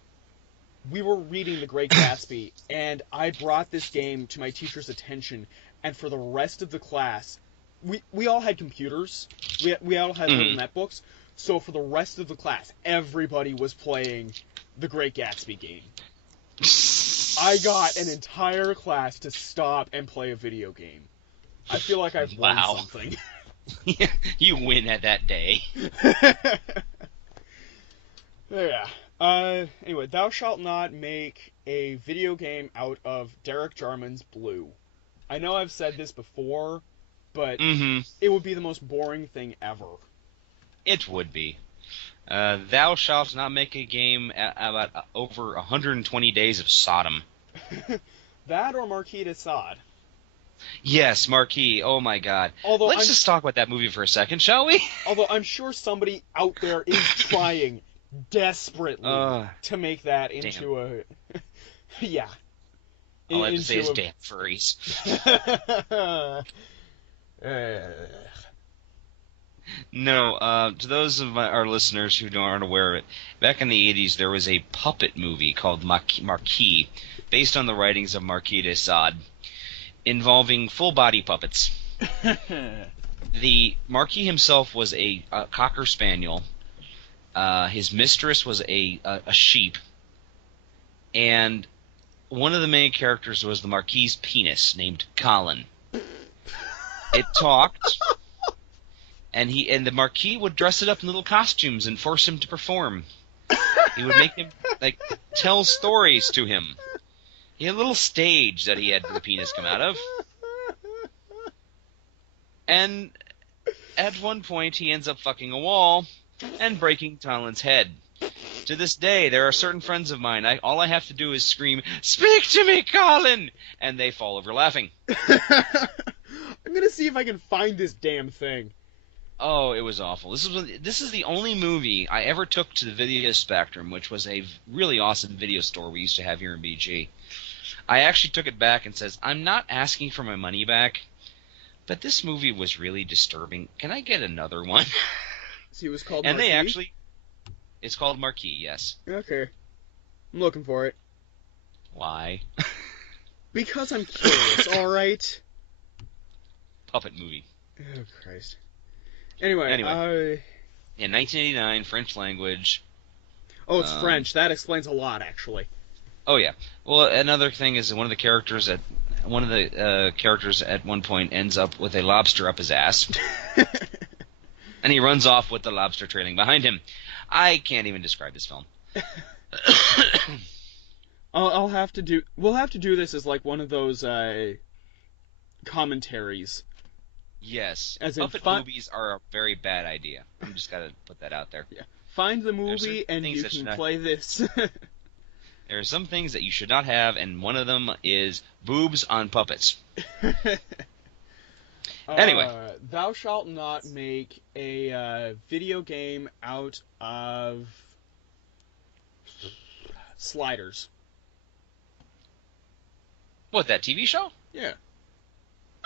we were reading The Great Gatsby, and I brought this game to my teacher's attention, and for the rest of the class, we all had computers. We all had little netbooks. So for the rest of the class, everybody was playing the Great Gatsby game. I got an entire class to stop and play a video game. I feel like I've won something. You win at that day. Yeah. Anyway, thou shalt not make a video game out of Derek Jarman's Blue. I know I've said this before, but it would be the most boring thing ever. It would be. Thou shalt not make a game about over 120 days of Sodom. That or Marquis de Sade. Yes, Marquis. Oh my God. Let's just talk about that movie for a second, shall we? Although I'm sure somebody out there is trying desperately to make that into a... yeah. All I have to say is damn furries. No, to those of our listeners who aren't aware of it, back in the 80s there was a puppet movie called Marquis, based on the writings of Marquis de Sade, involving full-body puppets. The Marquis himself was a Cocker Spaniel. His mistress was a sheep. And one of the main characters was the Marquis' penis, named Colin. It talked... And the Marquis would dress it up in little costumes and force him to perform. He would make him tell stories to him. He had a little stage that he had the penis come out of. And at one point he ends up fucking a wall and breaking Colin's head. To this day, there are certain friends of mine, all I have to do is scream, "Speak to me, Colin!" And they fall over laughing. I'm gonna see if I can find this damn thing. Oh, it was awful. This is the only movie I ever took to the Video Spectrum, which was a really awesome video store we used to have here in BG. I actually took it back and says, I'm not asking for my money back, but this movie was really disturbing. Can I get another one? See, it was called and Marquis? It's called Marquis, yes. Okay. I'm looking for it. Why? Because I'm curious, alright? Puppet movie. Oh, Christ. Anyway. In 1989, French language. Oh, it's French. That explains a lot, actually. Oh yeah. Well, another thing is one of the characters at one point ends up with a lobster up his ass, and he runs off with the lobster trailing behind him. I can't even describe this film. We'll have to do this as like one of those commentaries. Yes, puppet movies are a very bad idea. I'm just gotta put that out there. Yeah. Find the movie and you can play this. There are some things that you should not have, and one of them is boobs on puppets. Anyway. Thou shalt not make a video game out of sliders. What, that TV show? Yeah.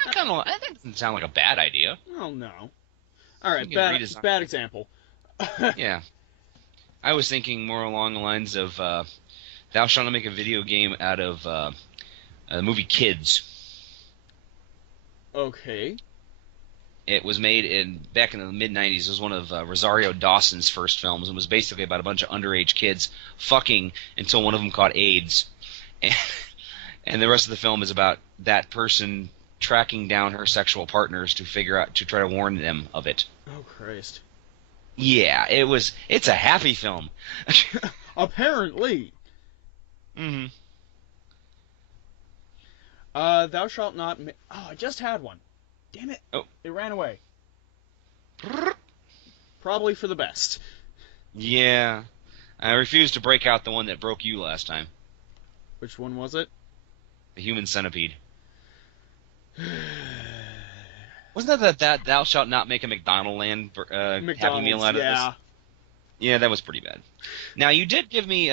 That doesn't sound like a bad idea. Oh, no. Alright, bad example. Yeah. I was thinking more along the lines of, thou shalt not make a video game out of the movie Kids. Okay. It was made back in the mid-'90s. It was one of Rosario Dawson's first films, and was basically about a bunch of underage kids fucking until one of them caught AIDS. And the rest of the film is about that person tracking down her sexual partners to try to warn them of it. Oh, Christ. Yeah, it's a happy film. Apparently. Mm-hmm. Thou shalt not oh, I just had one. Damn it. Oh. It ran away. Probably for the best. Yeah. I refuse to break out the one that broke you last time. Which one was it? The Human Centipede. Wasn't that thou shalt not make a McDonaldland Happy Meal out of this? Yeah, that was pretty bad. Now, you did give me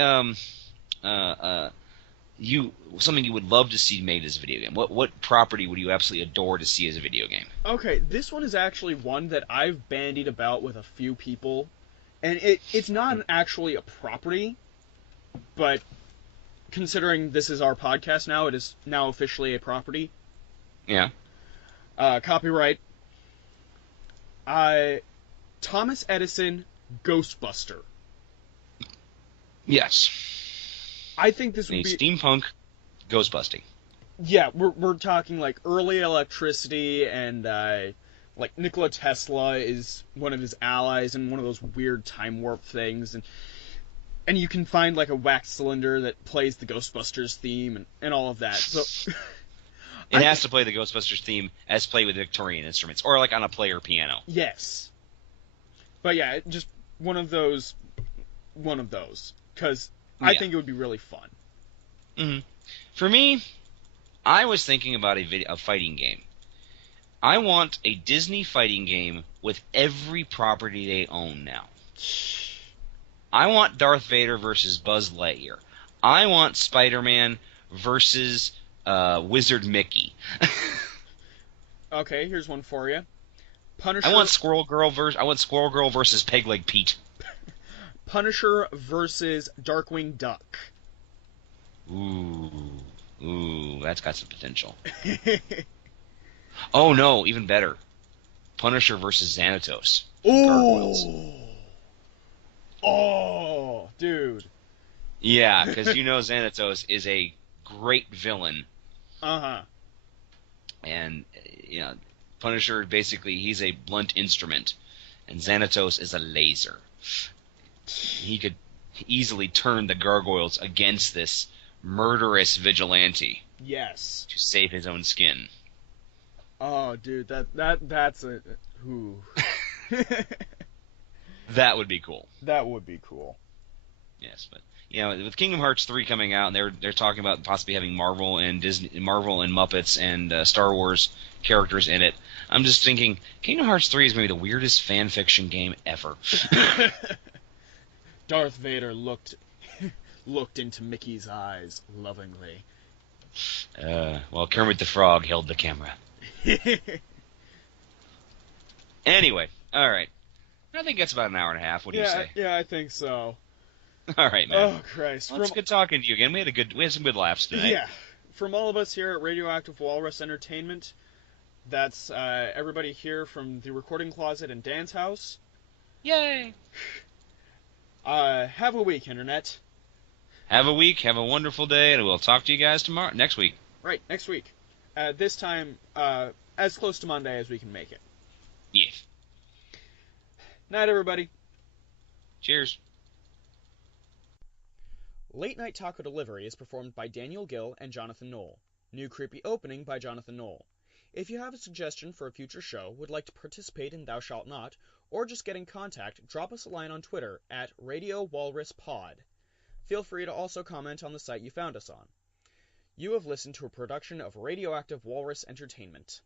something you would love to see made as a video game. What property would you absolutely adore to see as a video game? Okay, this one is actually one that I've bandied about with a few people, and it's not actually a property, but considering this is our podcast now, it is now officially a property. Yeah. Copyright Thomas Edison Ghostbuster. Yes. I think this would The be steampunk ghostbusting. Yeah, we're talking like early electricity, and like Nikola Tesla is one of his allies in one of those weird time warp things, and you can find like a wax cylinder that plays the Ghostbusters theme and all of that. So It has to play the Ghostbusters theme as played with Victorian instruments, or like on a player piano. Yes. But yeah, just one of those, because I think it would be really fun. Mm-hmm. For me, I was thinking about a fighting game. I want a Disney fighting game with every property they own now. I want Darth Vader versus Buzz Lightyear. I want Spider-Man versus Wizard Mickey. Okay, here's one for you. Punisher. I want Squirrel Girl versus Peg Leg Pete. Punisher versus Darkwing Duck. Ooh, that's got some potential. Oh no, even better. Punisher versus Xanatos. Gargoyles. Oh, dude. Yeah, because you know Xanatos is a great villain. Uh-huh. And, you know, Punisher, basically, he's a blunt instrument, and Xanatos is a laser. He could easily turn the gargoyles against this murderous vigilante. Yes. To save his own skin. Oh, dude, that's a... Ooh. That would be cool. That would be cool. Yes, but you know, with Kingdom Hearts 3 coming out, and they're talking about possibly having Marvel and Muppets and Star Wars characters in it. I'm just thinking, Kingdom Hearts 3 is going to be the weirdest fan fiction game ever. Darth Vader looked into Mickey's eyes lovingly. While Kermit the Frog held the camera. Anyway, all right. I think that's about an hour and a half. What do you say? Yeah, I think so. All right, man. Oh, Christ. Well, it's good talking to you again. We had some good laughs tonight. Yeah. From all of us here at Radioactive Walrus Entertainment, that's everybody here from the recording closet and Dan's house. Yay! Have a week, Internet. Have a week. Have a wonderful day, and we'll talk to you guys next week. Right, next week. This time, as close to Monday as we can make it. Yes. Night, everybody. Cheers. Late Night Taco Delivery is performed by Daniel Gill and Jonathan Knoll. New creepy opening by Jonathan Knoll. If you have a suggestion for a future show, would like to participate in Thou Shalt Not, or just get in contact, drop us a line on Twitter at RadioWalrusPod. Feel free to also comment on the site you found us on. You have listened to a production of Radioactive Walrus Entertainment.